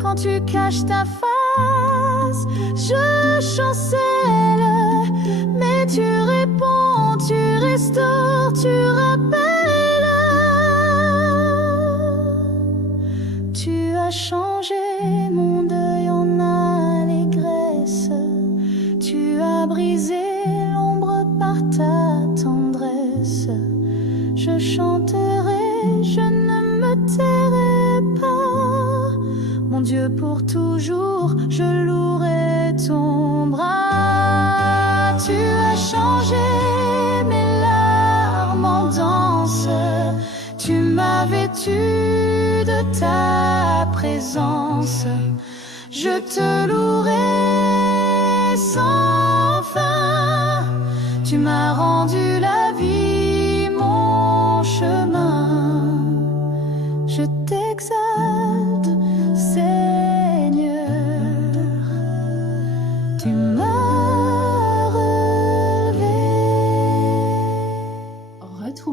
Quand tu caches ta face, je chancelle, mais tu réponds, tu restaures, tu rappelles. Tu as changé mon deuil en allégresse, tu as brisé l'ombre par ta tendresse. Je chanterai, je ne me tairai pas, mon Dieu pour toujours, je louerai ton bras. Tu as changé mes larmes en danse, tu m'as vêtu de ta présence. Je te louerai sans fin, tu m'as rendu la vie, mon chemin. Je t'exalte, Seigneur.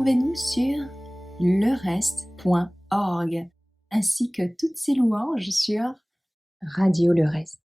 retrouvez-nous sur lereste.org ainsi que toutes ces louanges sur Radio Le Reste.